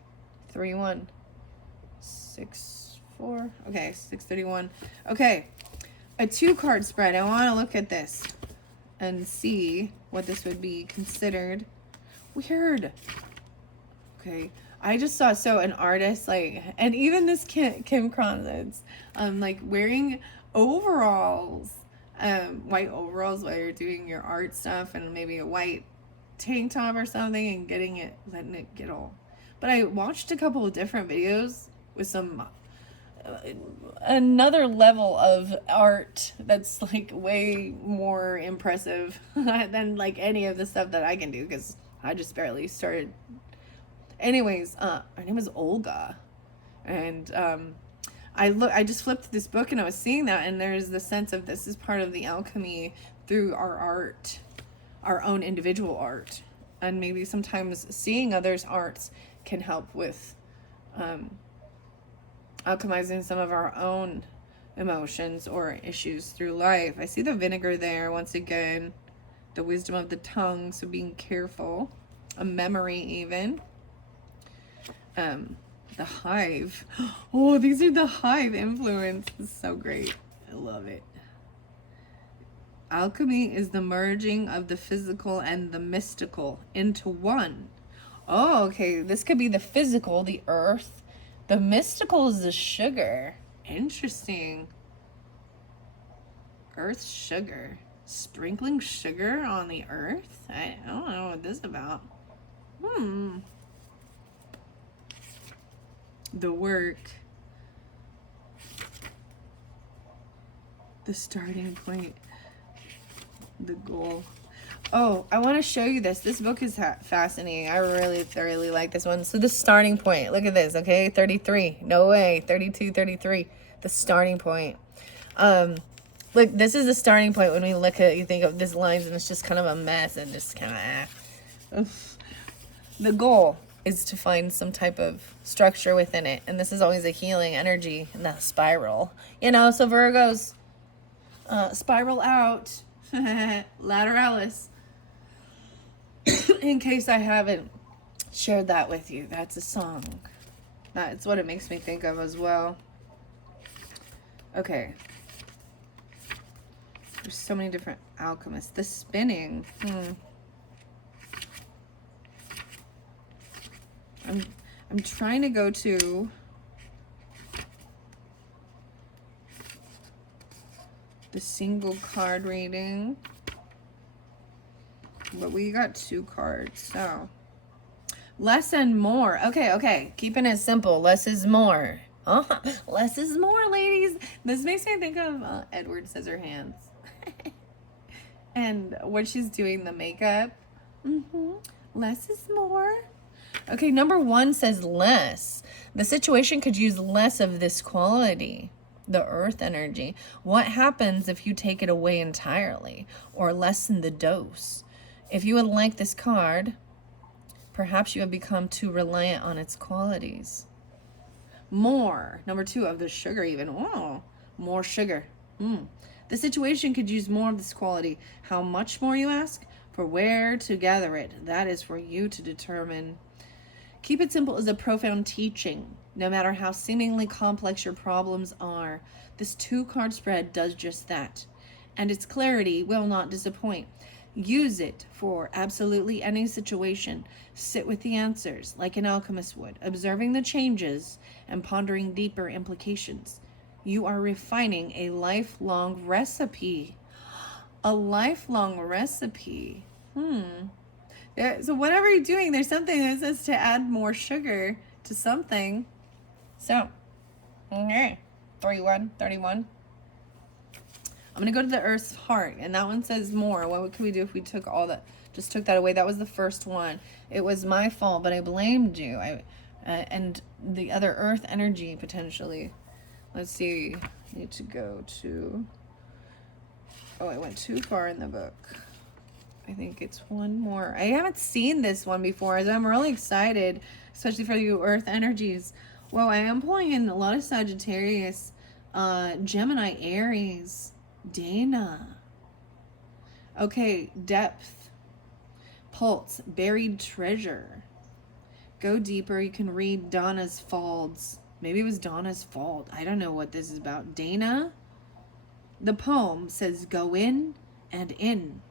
31. 6, 4. Okay, 631. Okay. A 2 card spread. I want to look at this and see what this would be considered. Weird. Okay, I just saw, so an artist, like, and even this Kim Cronitz, like wearing overalls, white overalls while you're doing your art stuff, and maybe a white tank top or something, and letting it get all. But I watched a couple of different videos with some another level of art that's like way more impressive than like any of the stuff that I can do, because I just barely started. Anyways, her name is Olga, and I just flipped this book and I was seeing that, and there's the sense of this is part of the alchemy through our art, our own individual art, and maybe sometimes seeing others' arts can help with alchemizing some of our own emotions or issues through life. I see the vinegar there once again, the wisdom of the tongue, so being careful, a memory even. The hive. Oh, these are the hive influence. It's so great. I love it. Alchemy is the merging of the physical and the mystical into one. Oh, okay. This could be the physical, the earth. The mystical is the sugar. Interesting. Earth sugar. Sprinkling sugar on the earth? I don't know what this is about. The work. The starting point. The goal. Oh, I want to show you this. This book is fascinating. I really thoroughly like this one. So the starting point. Look at this, okay? 33. No way. 32, 33. The starting point. Look, this is the starting point when we look at, you think of these lines and it's just kind of a mess and just kind of, The goal is to find some type of structure within it. And this is always a healing energy in the spiral. You know, so Virgos, spiral out. Lateralis. In case I haven't shared that with you, that's a song. That's what it makes me think of as well. Okay. There's so many different alchemists. The spinning. I'm trying to go to the single card reading, but we got 2 cards, so less and more. Okay, keeping it simple. Less is more. Less is more, ladies. This makes me think of Edward Scissorhands and when she's doing the makeup. Less is more. Okay, number 1 says less. The situation could use less of this quality, the earth energy. What happens if you take it away entirely or lessen the dose? If you would like this card, perhaps you have become too reliant on its qualities. More, number 2 of the sugar even. Oh, more sugar. The situation could use more of this quality. How much more, you ask? For where to gather it, that is for you to determine. Keep it simple is a profound teaching. No matter how seemingly complex your problems are, this 2-card spread does just that. And its clarity will not disappoint. Use it for absolutely any situation. Sit with the answers like an alchemist would, observing the changes and pondering deeper implications. You are refining a lifelong recipe. A lifelong recipe. So whatever you're doing, there's something that says to add more sugar to something. So, okay, 31. I'm going to go to the Earth's heart, and that one says more. What could we do if we took all that, just took that away? That was the first one. It was my fault, but I blamed you. And the other Earth energy, potentially. Let's see. I need to go to... Oh, I went too far in the book. I think it's one more. I haven't seen this one before, so I'm really excited, especially for you Earth energies. Well, I am pulling in a lot of Sagittarius, Gemini, Aries, Dana. Okay, depth, pulse, buried treasure. Go deeper. You can read Donna's faults. Maybe it was Donna's fault. I don't know what this is about. Dana. The poem says, go in and in.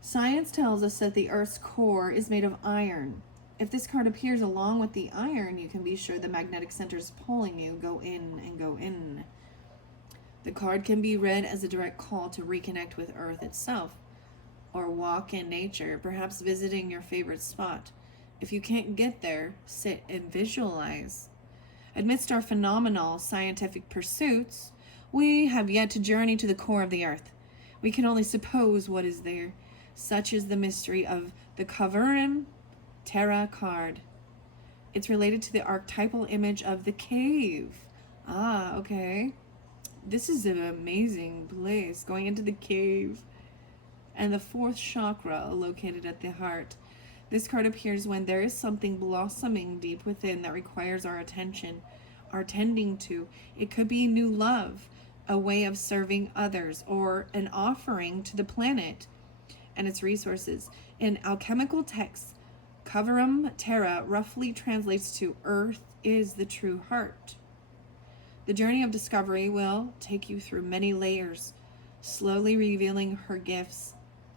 Science tells us that the Earth's core is made of iron. If this card appears along with the iron, you can be sure the magnetic center is pulling you. Go in and go in. The card can be read as a direct call to reconnect with Earth itself, or walk in nature, perhaps visiting your favorite spot. If you can't get there, sit and visualize. Amidst our phenomenal scientific pursuits, we have yet to journey to the core of the Earth. We can only suppose what is there. Such is the mystery of the Cavarum Terra card. It's related to the archetypal image of the cave. Ah, okay. This is an amazing place, going into the cave. And the 4th chakra located at the heart. This card appears when there is something blossoming deep within that requires our attention, our tending to. It could be new love, a way of serving others, or an offering to the planet and its resources. In alchemical texts, Cavarum Terra roughly translates to Earth is the true heart. The journey of discovery will take you through many layers, slowly revealing her gifts.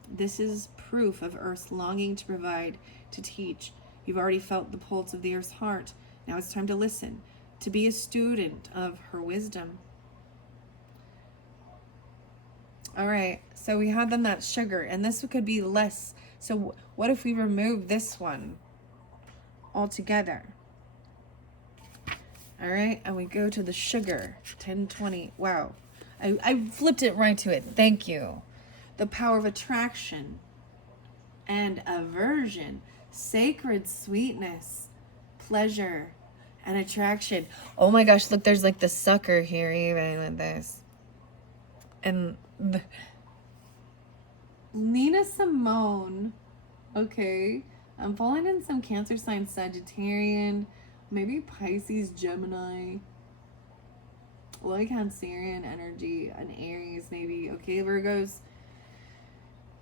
This is proof of Earth's longing to provide, to teach. You've already felt the pulse of the Earth's heart. Now it's time to listen, to be a student of her wisdom. All right, so we had them that sugar, and this could be less. So what if we remove this one altogether? All right, and we go to the sugar, 1020. Wow, I flipped it right to it. Thank you. The power of attraction and aversion, sacred sweetness, pleasure, and attraction. Oh my gosh, look, there's like the sucker here even with this. And Nina Simone. Okay. I'm falling in some Cancer sign, Sagittarian, maybe Pisces, Gemini, like Cancerian energy, an Aries maybe. Okay, Virgos.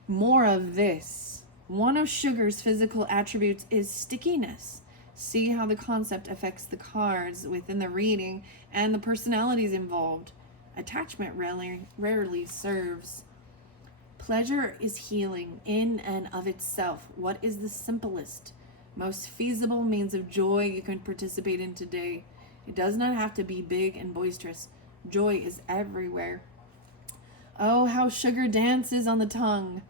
More of this. One of sugar's physical attributes is stickiness. See how the concept affects the cards within the reading and the personalities involved. Attachment rarely serves. Pleasure is healing in and of itself. What is the simplest, most feasible means of joy you can participate in today? It does not have to be big and boisterous. Joy is everywhere. Oh, how sugar dances on the tongue.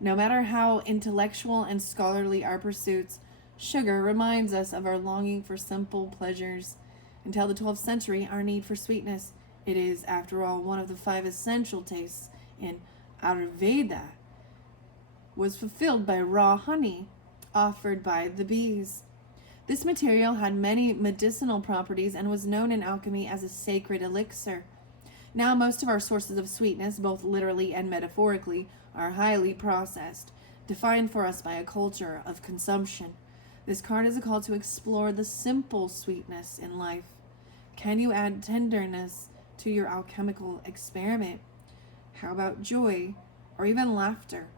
No matter how intellectual and scholarly our pursuits, sugar reminds us of our longing for simple pleasures. Until the 12th century, our need for sweetness, it is, after all, one of the 5 essential tastes in Ayurveda, was fulfilled by raw honey offered by the bees. This material had many medicinal properties and was known in alchemy as a sacred elixir. Now, most of our sources of sweetness, both literally and metaphorically, are highly processed, defined for us by a culture of consumption. This card is a call to explore the simple sweetness in life. Can you add tenderness to your alchemical experiment? How about joy or even laughter?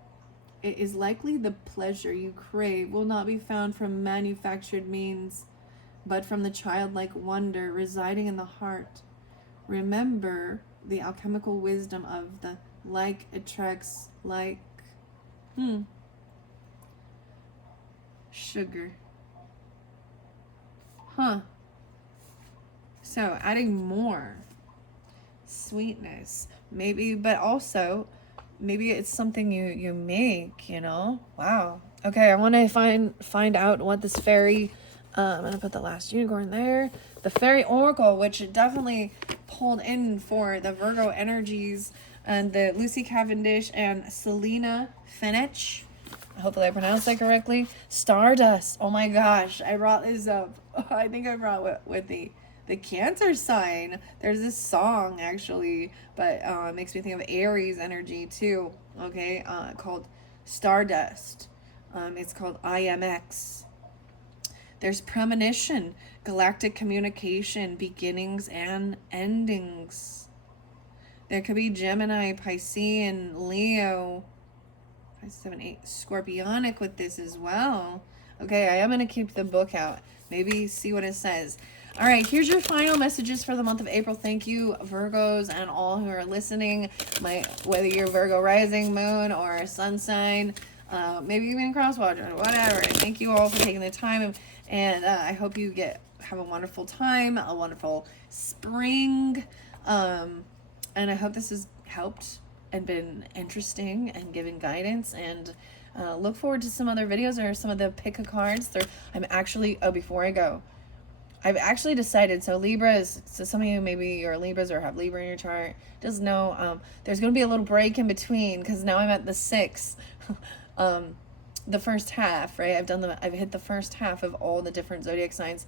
It is likely the pleasure you crave will not be found from manufactured means, but from the childlike wonder residing in the heart. Remember the alchemical wisdom of the like attracts like. Sugar. So adding more sweetness, maybe, but also maybe it's something you make, you know. Wow. Okay, I want to find out what this fairy. I'm gonna put the last unicorn there. The fairy oracle, which definitely pulled in for the Virgo energies, and the Lucy Cavendish and Selena Fenech. Hopefully I pronounced that correctly. Stardust. Oh my gosh, I brought this up. I think I brought with the Cancer sign. There's this song actually, but it makes me think of Aries energy too. Okay, called Stardust. It's called IMX. There's premonition, galactic communication, beginnings and endings. There could be Gemini, Piscean, Leo, 5, 7, 8, Scorpionic with this as well. Okay, I am going to keep the book out. Maybe see what it says. All right, here's your final messages for the month of April. Thank you, Virgos, and all who are listening. Whether you're Virgo rising, moon, or sun sign, maybe even cross watch or whatever. Thank you all for taking the time, and I hope you have a wonderful time, a wonderful spring, and I hope this has helped and been interesting and given guidance, and look forward to some other videos or some of the pick a cards. Before I go, I've actually decided, so Libras, so some of you maybe you're Libras or have Libra in your chart, just know there's going to be a little break in between, because now I'm at the 6, the first half, right? I've hit the first half of all the different zodiac signs,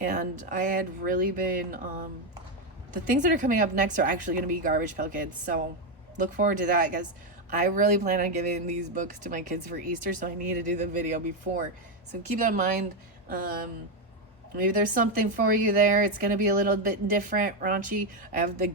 and I had really been, the things that are coming up next are actually going to be Garbage Pail Kids, so look forward to that, because I really plan on giving these books to my kids for Easter, so I need to do the video before, so keep that in mind. Maybe there's something for you there. It's going to be a little bit different, raunchy. I have the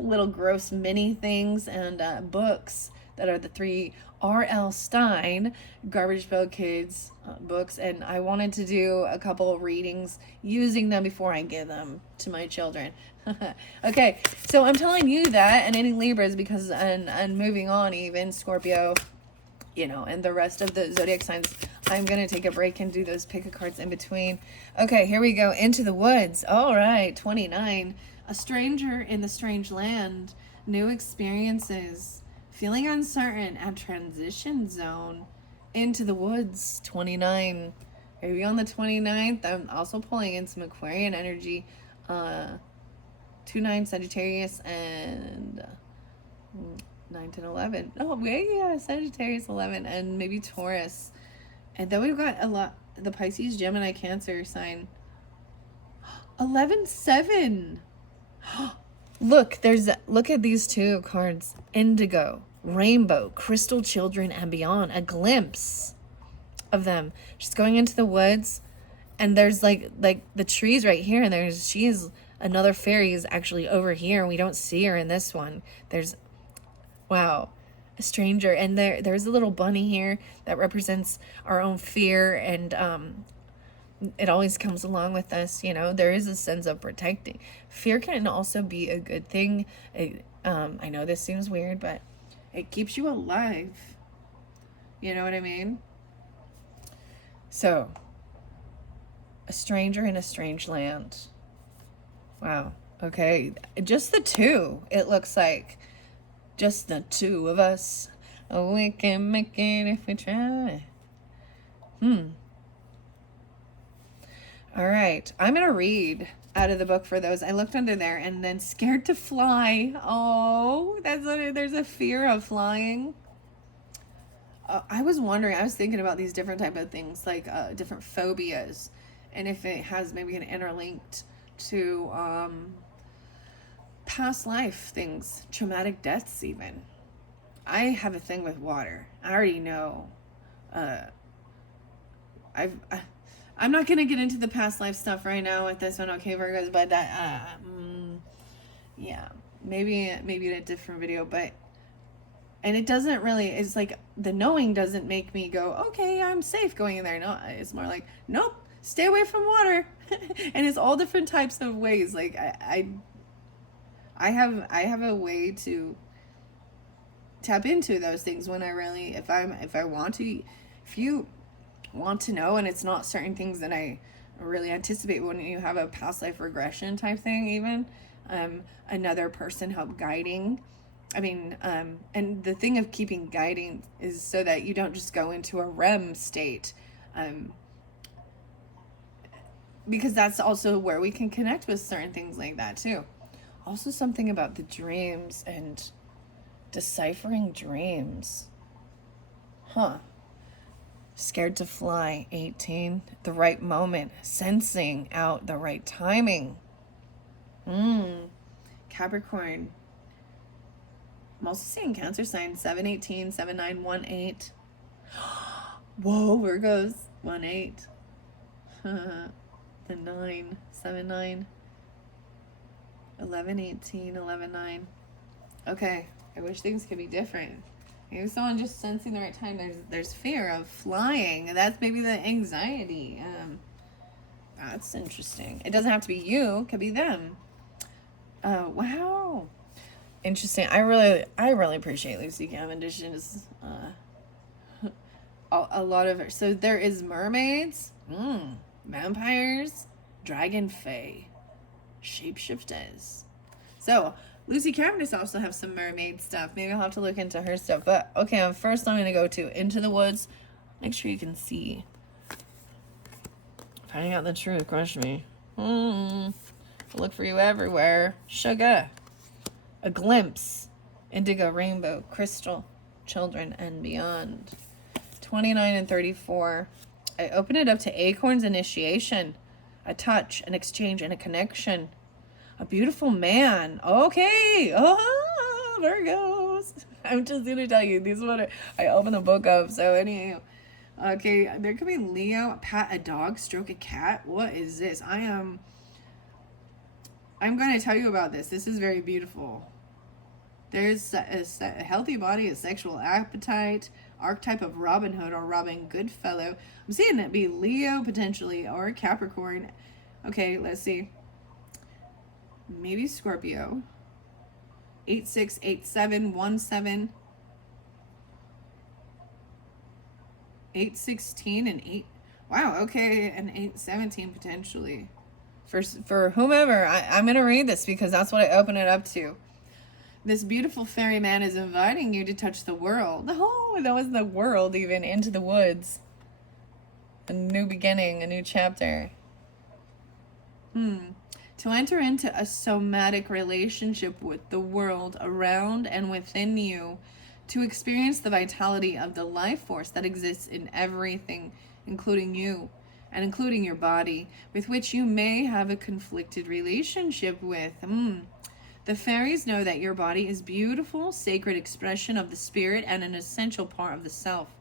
little gross mini things and books that are the 3 R.L. Stine Garbage Pail Kids books, and I wanted to do a couple of readings using them before I give them to my children. Okay, so I'm telling you that, and any Libras, because, and moving on, even Scorpio, and the rest of the zodiac signs, I'm going to take a break and do those pick a cards in between. Okay, here we go. Into the Woods. All right, 29. A stranger in the strange land. New experiences. Feeling uncertain at transition zone. Into the Woods, 29. Maybe on the 29th, I'm also pulling in some Aquarian energy. 2-9 Sagittarius and 9, 10, 11. Oh, yeah, Sagittarius 11 and maybe Taurus. And then we've got a lot, the Pisces, Gemini, Cancer sign. 11-7. Look, look at these two cards. Indigo, rainbow, crystal children and beyond. A glimpse of them. She's going into the woods, and there's like the trees right here, and she's another fairy is actually over here. We don't see her in this one. There's, wow, a stranger, and there's a little bunny here that represents our own fear, and it always comes along with us. There is a sense of protecting. Fear can also be a good thing. I know this seems weird, but it keeps you alive. You know what I mean? So, a stranger in a strange land. Wow. Okay. Just the two, it looks like. Just the two of us. Oh, we can make it if we try. All right. I'm going to read out of the book for those. I looked under there, and then scared to fly. Oh, there's a fear of flying. I was thinking about these different type of things, like different phobias, and if it has maybe an interlinked to past life things, traumatic deaths even. I have a thing with water. I already know. I'm not going to get into the past life stuff right now with this one, okay, Virgos, but that, yeah, maybe in a different video, but, and it doesn't really, it's like, the knowing doesn't make me go, okay, I'm safe going in there. No, it's more like, nope, stay away from water. And it's all different types of ways. Like, I have a way to tap into those things when I really, if I want to, if you want to know, and it's not certain things that I really anticipate when you have a past life regression type thing, even another person help guiding. And the thing of keeping guiding is so that you don't just go into a REM state, because that's also where we can connect with certain things like that too. Also, something about the dreams and deciphering dreams. Scared to fly, 18. The right moment, sensing out the right timing. Capricorn. I'm also seeing Cancer sign, 718, 7918. Whoa, Virgos, 18. The 9, 79. 1118, 119. Okay, I wish things could be different. Maybe someone just sensing the right time. There's fear of flying. That's maybe the anxiety. That's interesting. It doesn't have to be you. It could be them. Wow. Interesting. I really appreciate Lucy Cavendish's a lot of her. So there is mermaids, vampires, dragon fae, shapeshifters. So Lucy Cavendish also have some mermaid stuff. Maybe I'll have to look into her stuff. But okay, first I'm going to go to Into the Woods. Make sure you can see. Finding out the truth, crush me. Look for you everywhere. Sugar. A glimpse. Indigo, rainbow, crystal, children, and beyond. 29 and 34. I open it up to acorns, initiation, a touch, an exchange, and a connection. A beautiful man. Okay. Oh, Virgos. I'm just going to tell you. These are what I open the book up. So anyhow. Okay. There could be Leo. Pat a dog. Stroke a cat. What is this? I'm going to tell you about this. This is very beautiful. There's a healthy body, a sexual appetite, archetype of Robin Hood or Robin Goodfellow. I'm seeing it be Leo potentially or Capricorn. Okay, let's see. Maybe Scorpio. 868717. 816 and 8. Wow, okay, and 817 potentially. For whomever, I'm going to read this because that's what I open it up to. This beautiful fairy man is inviting you to touch the world. Oh, that was the world even. Into the woods. A new beginning, a new chapter. To enter into a somatic relationship with the world around and within you. To experience the vitality of the life force that exists in everything, including you. And including your body, with which you may have a conflicted relationship with. The fairies know that your body is beautiful, sacred expression of the spirit and an essential part of the self.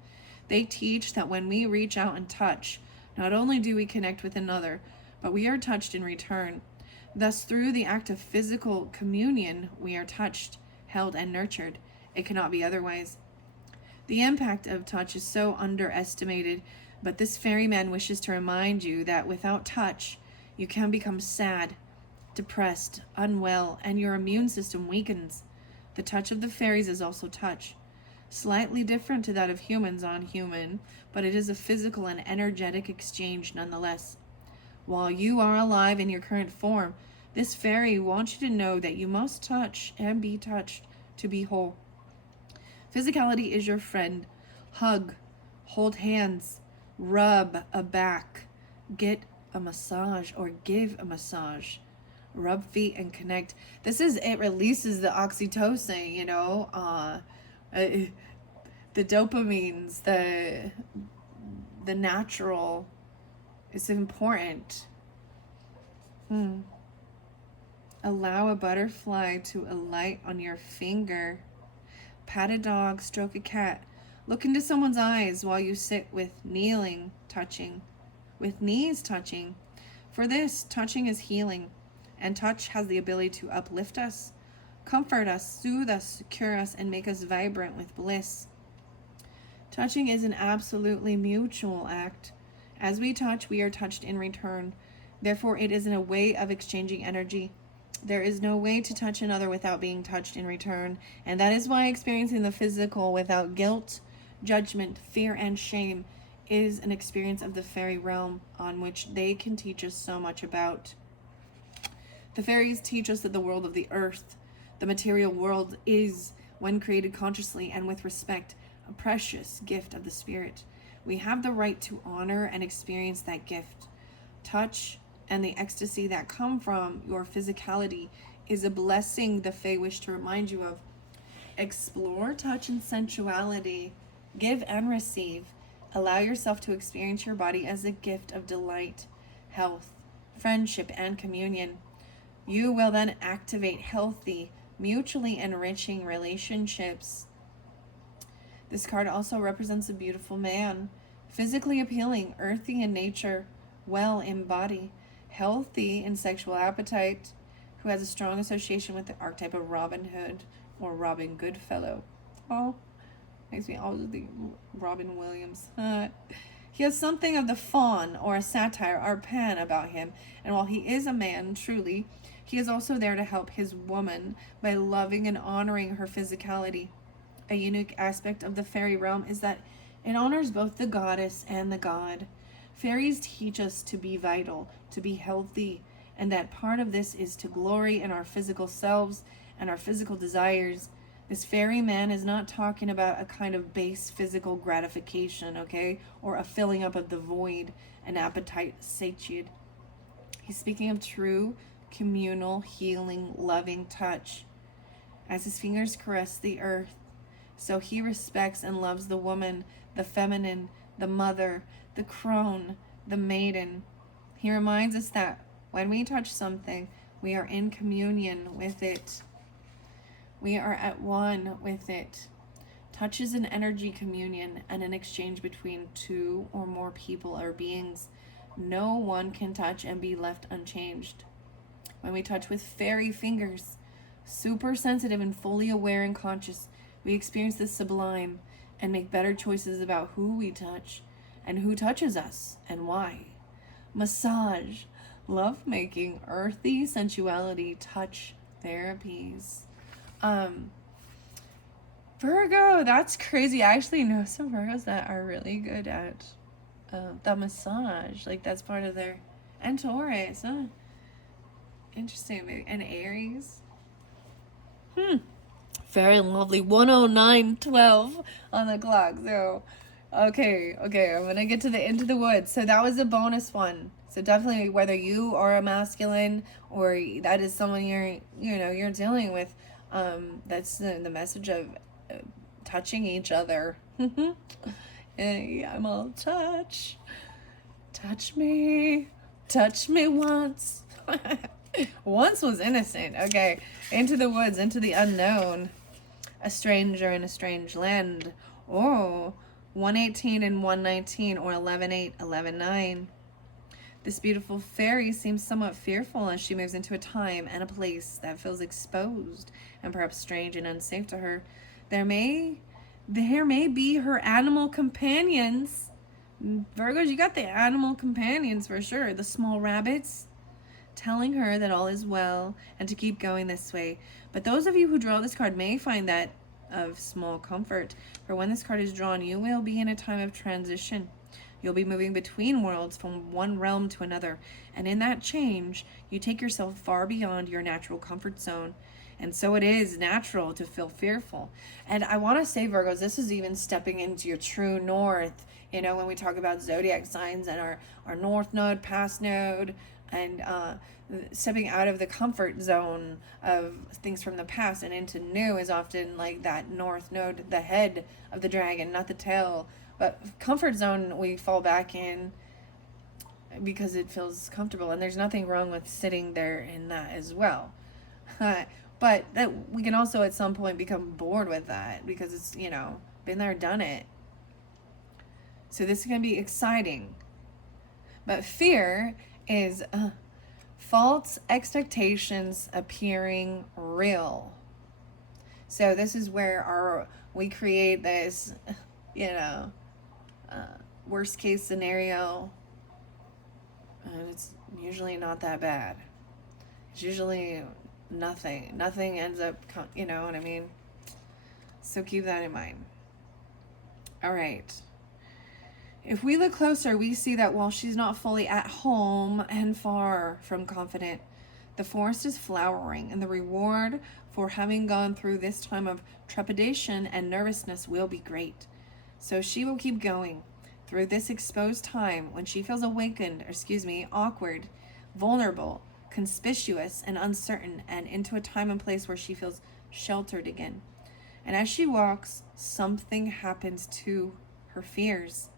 They teach that when we reach out and touch, not only do we connect with another, but we are touched in return. Thus, through the act of physical communion, we are touched, held, and nurtured. It cannot be otherwise. The impact of touch is so underestimated, but this fairyman wishes to remind you that without touch, you can become sad, depressed, unwell, and your immune system weakens. The touch of the fairies is also touch. Slightly different to that of humans on human, but it is a physical and energetic exchange nonetheless. While you are alive in your current form, this fairy wants you to know that you must touch and be touched to be whole. Physicality is your friend. Hug, hold hands, rub a back, get a massage or give a massage. Rub feet and connect. It releases the oxytocin, the dopamines, the natural. It's important. Allow a butterfly to alight on your finger. Pat a dog, stroke a cat. Look into someone's eyes while you sit with kneeling, touching, with knees touching. For this, touching is healing, and touch has the ability to uplift us, comfort us, soothe us, secure us, and make us vibrant with bliss. Touching is an absolutely mutual act. As we touch, we are touched in return. Therefore, it is in a way of exchanging energy. There is no way to touch another without being touched in return, and that is why experiencing the physical without guilt, judgment, fear, and shame is an experience of the fairy realm on which they can teach us so much about. The fairies teach us that the world of the earth, the material world, is, when created consciously and with respect, a precious gift of the spirit. We have the right to honor and experience that gift. Touch and the ecstasy that come from your physicality is a blessing the Fae wish to remind you of. Explore touch and sensuality. Give and receive. Allow yourself to experience your body as a gift of delight, health, friendship, and communion. You will then activate healthy, mutually enriching relationships. This card also represents a beautiful man, physically appealing, earthy in nature, well in body, healthy in sexual appetite, who has a strong association with the archetype of Robin Hood or Robin Goodfellow. Oh, makes me always think Robin Williams. He has something of the faun or a satire or pan about him, and while he is a man, truly, he is also there to help his woman by loving and honoring her physicality. A unique aspect of the fairy realm is that it honors both the goddess and the god. Fairies teach us to be vital, to be healthy, and that part of this is to glory in our physical selves and our physical desires. This fairy man is not talking about a kind of base physical gratification, okay? Or a filling up of the void, an appetite satiated. He's speaking of true, communal, healing, loving touch. As his fingers caress the earth, so he respects and loves the woman, the feminine, the mother, the crone, the maiden. He reminds us that when we touch something, we are in communion with it. We are at one with it. Touch is an energy communion and an exchange between two or more people or beings. No one can touch and be left unchanged. When we touch with fairy fingers, super sensitive and fully aware and conscious, we experience the sublime and make better choices about who we touch and who touches us and why. Massage, lovemaking, earthy sensuality, touch therapies. Virgo, that's crazy. I actually know some Virgos that are really good at the massage. Like, that's part of their... And Taurus, interesting. Maybe. And Aries. Very lovely. 109:12 on the clock. So, okay, I'm gonna get to the Into the Woods. So that was a bonus one. So definitely, whether you are a masculine or that is someone you're dealing with, that's the message of touching each other. Hey, I'm all touch me once. Once was innocent. Okay. Into the woods, into the unknown. A stranger in a strange land. Oh, 118 and 119, or 11:8, 11:9. This beautiful fairy seems somewhat fearful as she moves into a time and a place that feels exposed and perhaps strange and unsafe to her. There may be her animal companions. Virgos, you got the animal companions for sure. The small rabbits, telling her that all is well and to keep going this way. But those of you who draw this card may find that of small comfort. For when this card is drawn, you will be in a time of transition. You'll be moving between worlds from one realm to another. And in that change, you take yourself far beyond your natural comfort zone. And so it is natural to feel fearful. And I want to say, Virgos, this is even stepping into your true north. You know, when we talk about zodiac signs and our north node, past node, and stepping out of the comfort zone of things from the past and into new is often like that north node, the head of the dragon, not the tail. But comfort zone we fall back in because it feels comfortable, and there's nothing wrong with sitting there in that as well. But that we can also at some point become bored with that because it's, you know, been there, done it. So this is going to be exciting. But fear is false expectations appearing real. So this is where we create this, you know, worst case scenario, and it's usually not that bad. It's usually nothing ends up, you know what I mean? So keep that in mind. All right. If we look closer, we see that while she's not fully at home and far from confident, the forest is flowering, and the reward for having gone through this time of trepidation and nervousness will be great. So she will keep going through this exposed time when she feels awkward, vulnerable, conspicuous, and uncertain, and into a time and place where she feels sheltered again. And as she walks, something happens to her fears.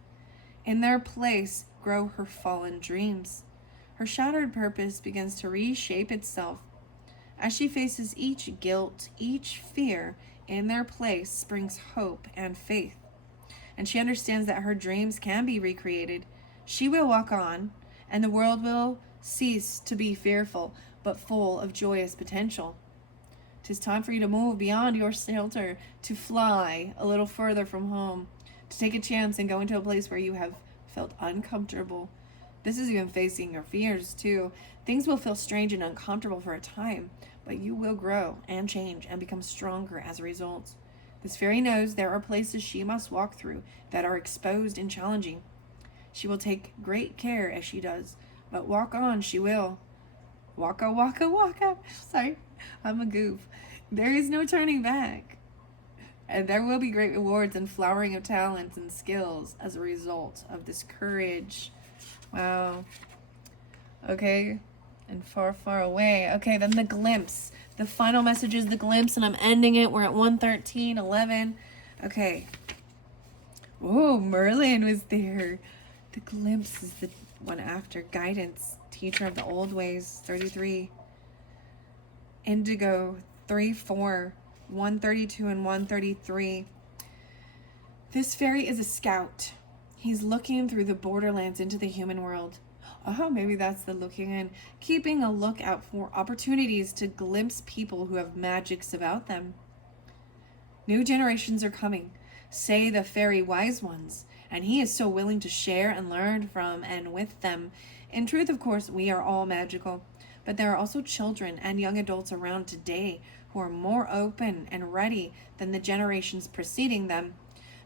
In their place grow her fallen dreams. Her shattered purpose begins to reshape itself. As she faces each guilt, each fear, in their place springs hope and faith. And she understands that her dreams can be recreated. She will walk on, and the world will cease to be fearful, but full of joyous potential. 'Tis time for you to move beyond your shelter, to fly a little further from home, to take a chance and go into a place where you have felt uncomfortable. This is even facing your fears too. Things will feel strange and uncomfortable for a time, but you will grow and change and become stronger as a result. This fairy knows there are places she must walk through that are exposed and challenging. She will take great care as she does, but walk on she will. Waka, waka, waka. Sorry, I'm a goof. There is no turning back. And there will be great rewards and flowering of talents and skills as a result of this courage. Wow. Okay. And far, far away. Okay, then the glimpse. The final message is the glimpse, and I'm ending it. We're at 1:13:11. Okay. Oh, Merlin was there. The glimpse is the one after. Guidance. Teacher of the old ways. 33. Indigo. 3-4. 132 and 133. This fairy is a scout. He's looking through the borderlands into the human world. Oh, maybe that's the looking in. Keeping a lookout for opportunities to glimpse people who have magics about them. New generations are coming, say the fairy wise ones, and he is so willing to share and learn from and with them. In truth, of course, we are all magical, but there are also children and young adults around today who are more open and ready than the generations preceding them.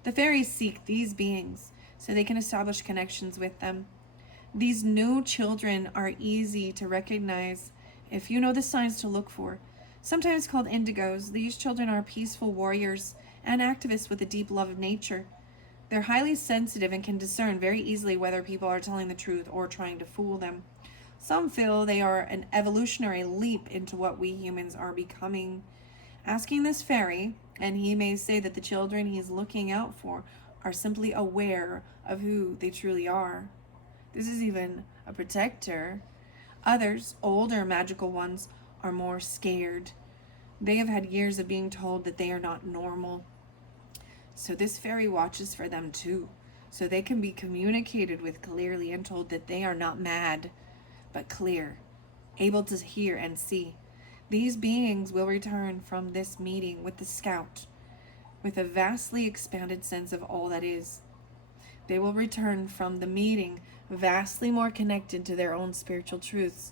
The fairies seek these beings so they can establish connections with them. These new children are easy to recognize if you know the signs to look for. Sometimes called indigos, these children are peaceful warriors and activists with a deep love of nature. They're highly sensitive and can discern very easily whether people are telling the truth or trying to fool them. Some feel they are an evolutionary leap into what we humans are becoming. Asking this fairy, and he may say that the children he's looking out for are simply aware of who they truly are. This is even a protector. Others, older magical ones, are more scared. They have had years of being told that they are not normal. So this fairy watches for them too, so they can be communicated with clearly and told that they are not mad, but clear, able to hear and see. These beings will return from this meeting with the scout with a vastly expanded sense of all that is. They will return from the meeting vastly more connected to their own spiritual truths.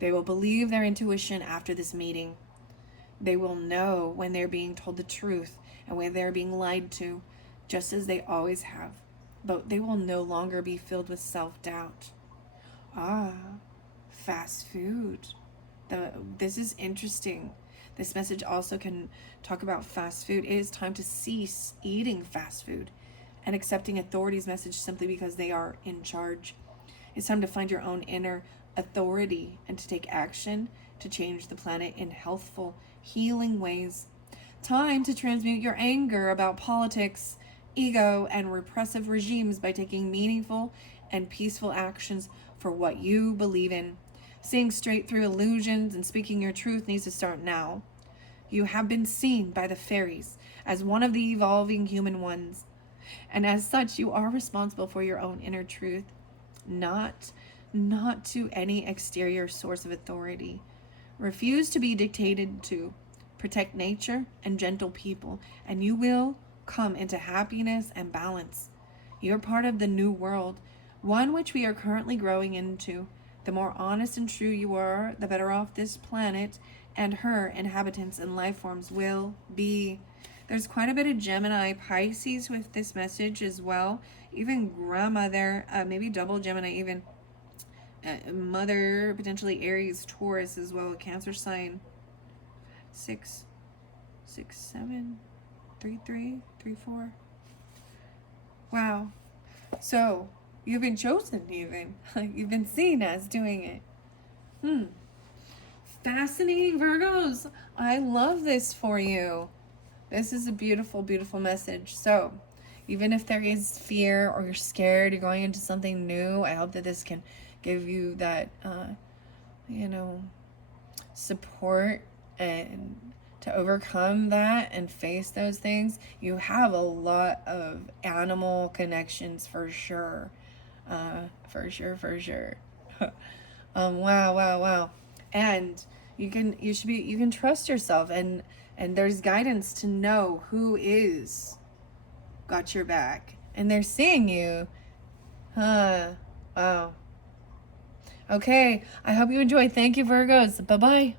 They will believe their intuition after this meeting. They will know when they're being told the truth and when they're being lied to, just as they always have. But they will no longer be filled with self-doubt. Ah, fast food. This is interesting. This message also can talk about fast food. It is time to cease eating fast food and accepting authority's message simply because they are in charge. It's time to find your own inner authority and to take action to change the planet in healthful, healing ways. Time to transmute your anger about politics, ego, and repressive regimes by taking meaningful and peaceful actions for what you believe in. Seeing straight through illusions and speaking your truth needs to start now. You have been seen by the fairies as one of the evolving human ones, and as such you are responsible for your own inner truth, not to any exterior source of authority. Refuse to be dictated to. Protect nature and gentle people, and you will come into happiness and balance. You're part of the new world, one which we are currently growing into. The more honest and true you are, the better off this planet and her inhabitants and life forms will be. There's quite a bit of Gemini Pisces with this message as well. Even grandmother, maybe double Gemini even. Mother, potentially Aries, Taurus as well, Cancer sign. 6, 6, 7, 3, 3, 3, 4. Wow. So, you've been chosen even. You've been seen as doing it. Fascinating, Virgos. I love this for you. This is a beautiful, beautiful message. So, even if there is fear or you're scared, you're going into something new, I hope that this can give you that, support and to overcome that and face those things. You have a lot of animal connections for sure. For sure. Wow. And you can trust yourself, and there's guidance to know who is got your back. And they're seeing you. Wow. Okay, I hope you enjoy. Thank you, Virgos. Bye-bye.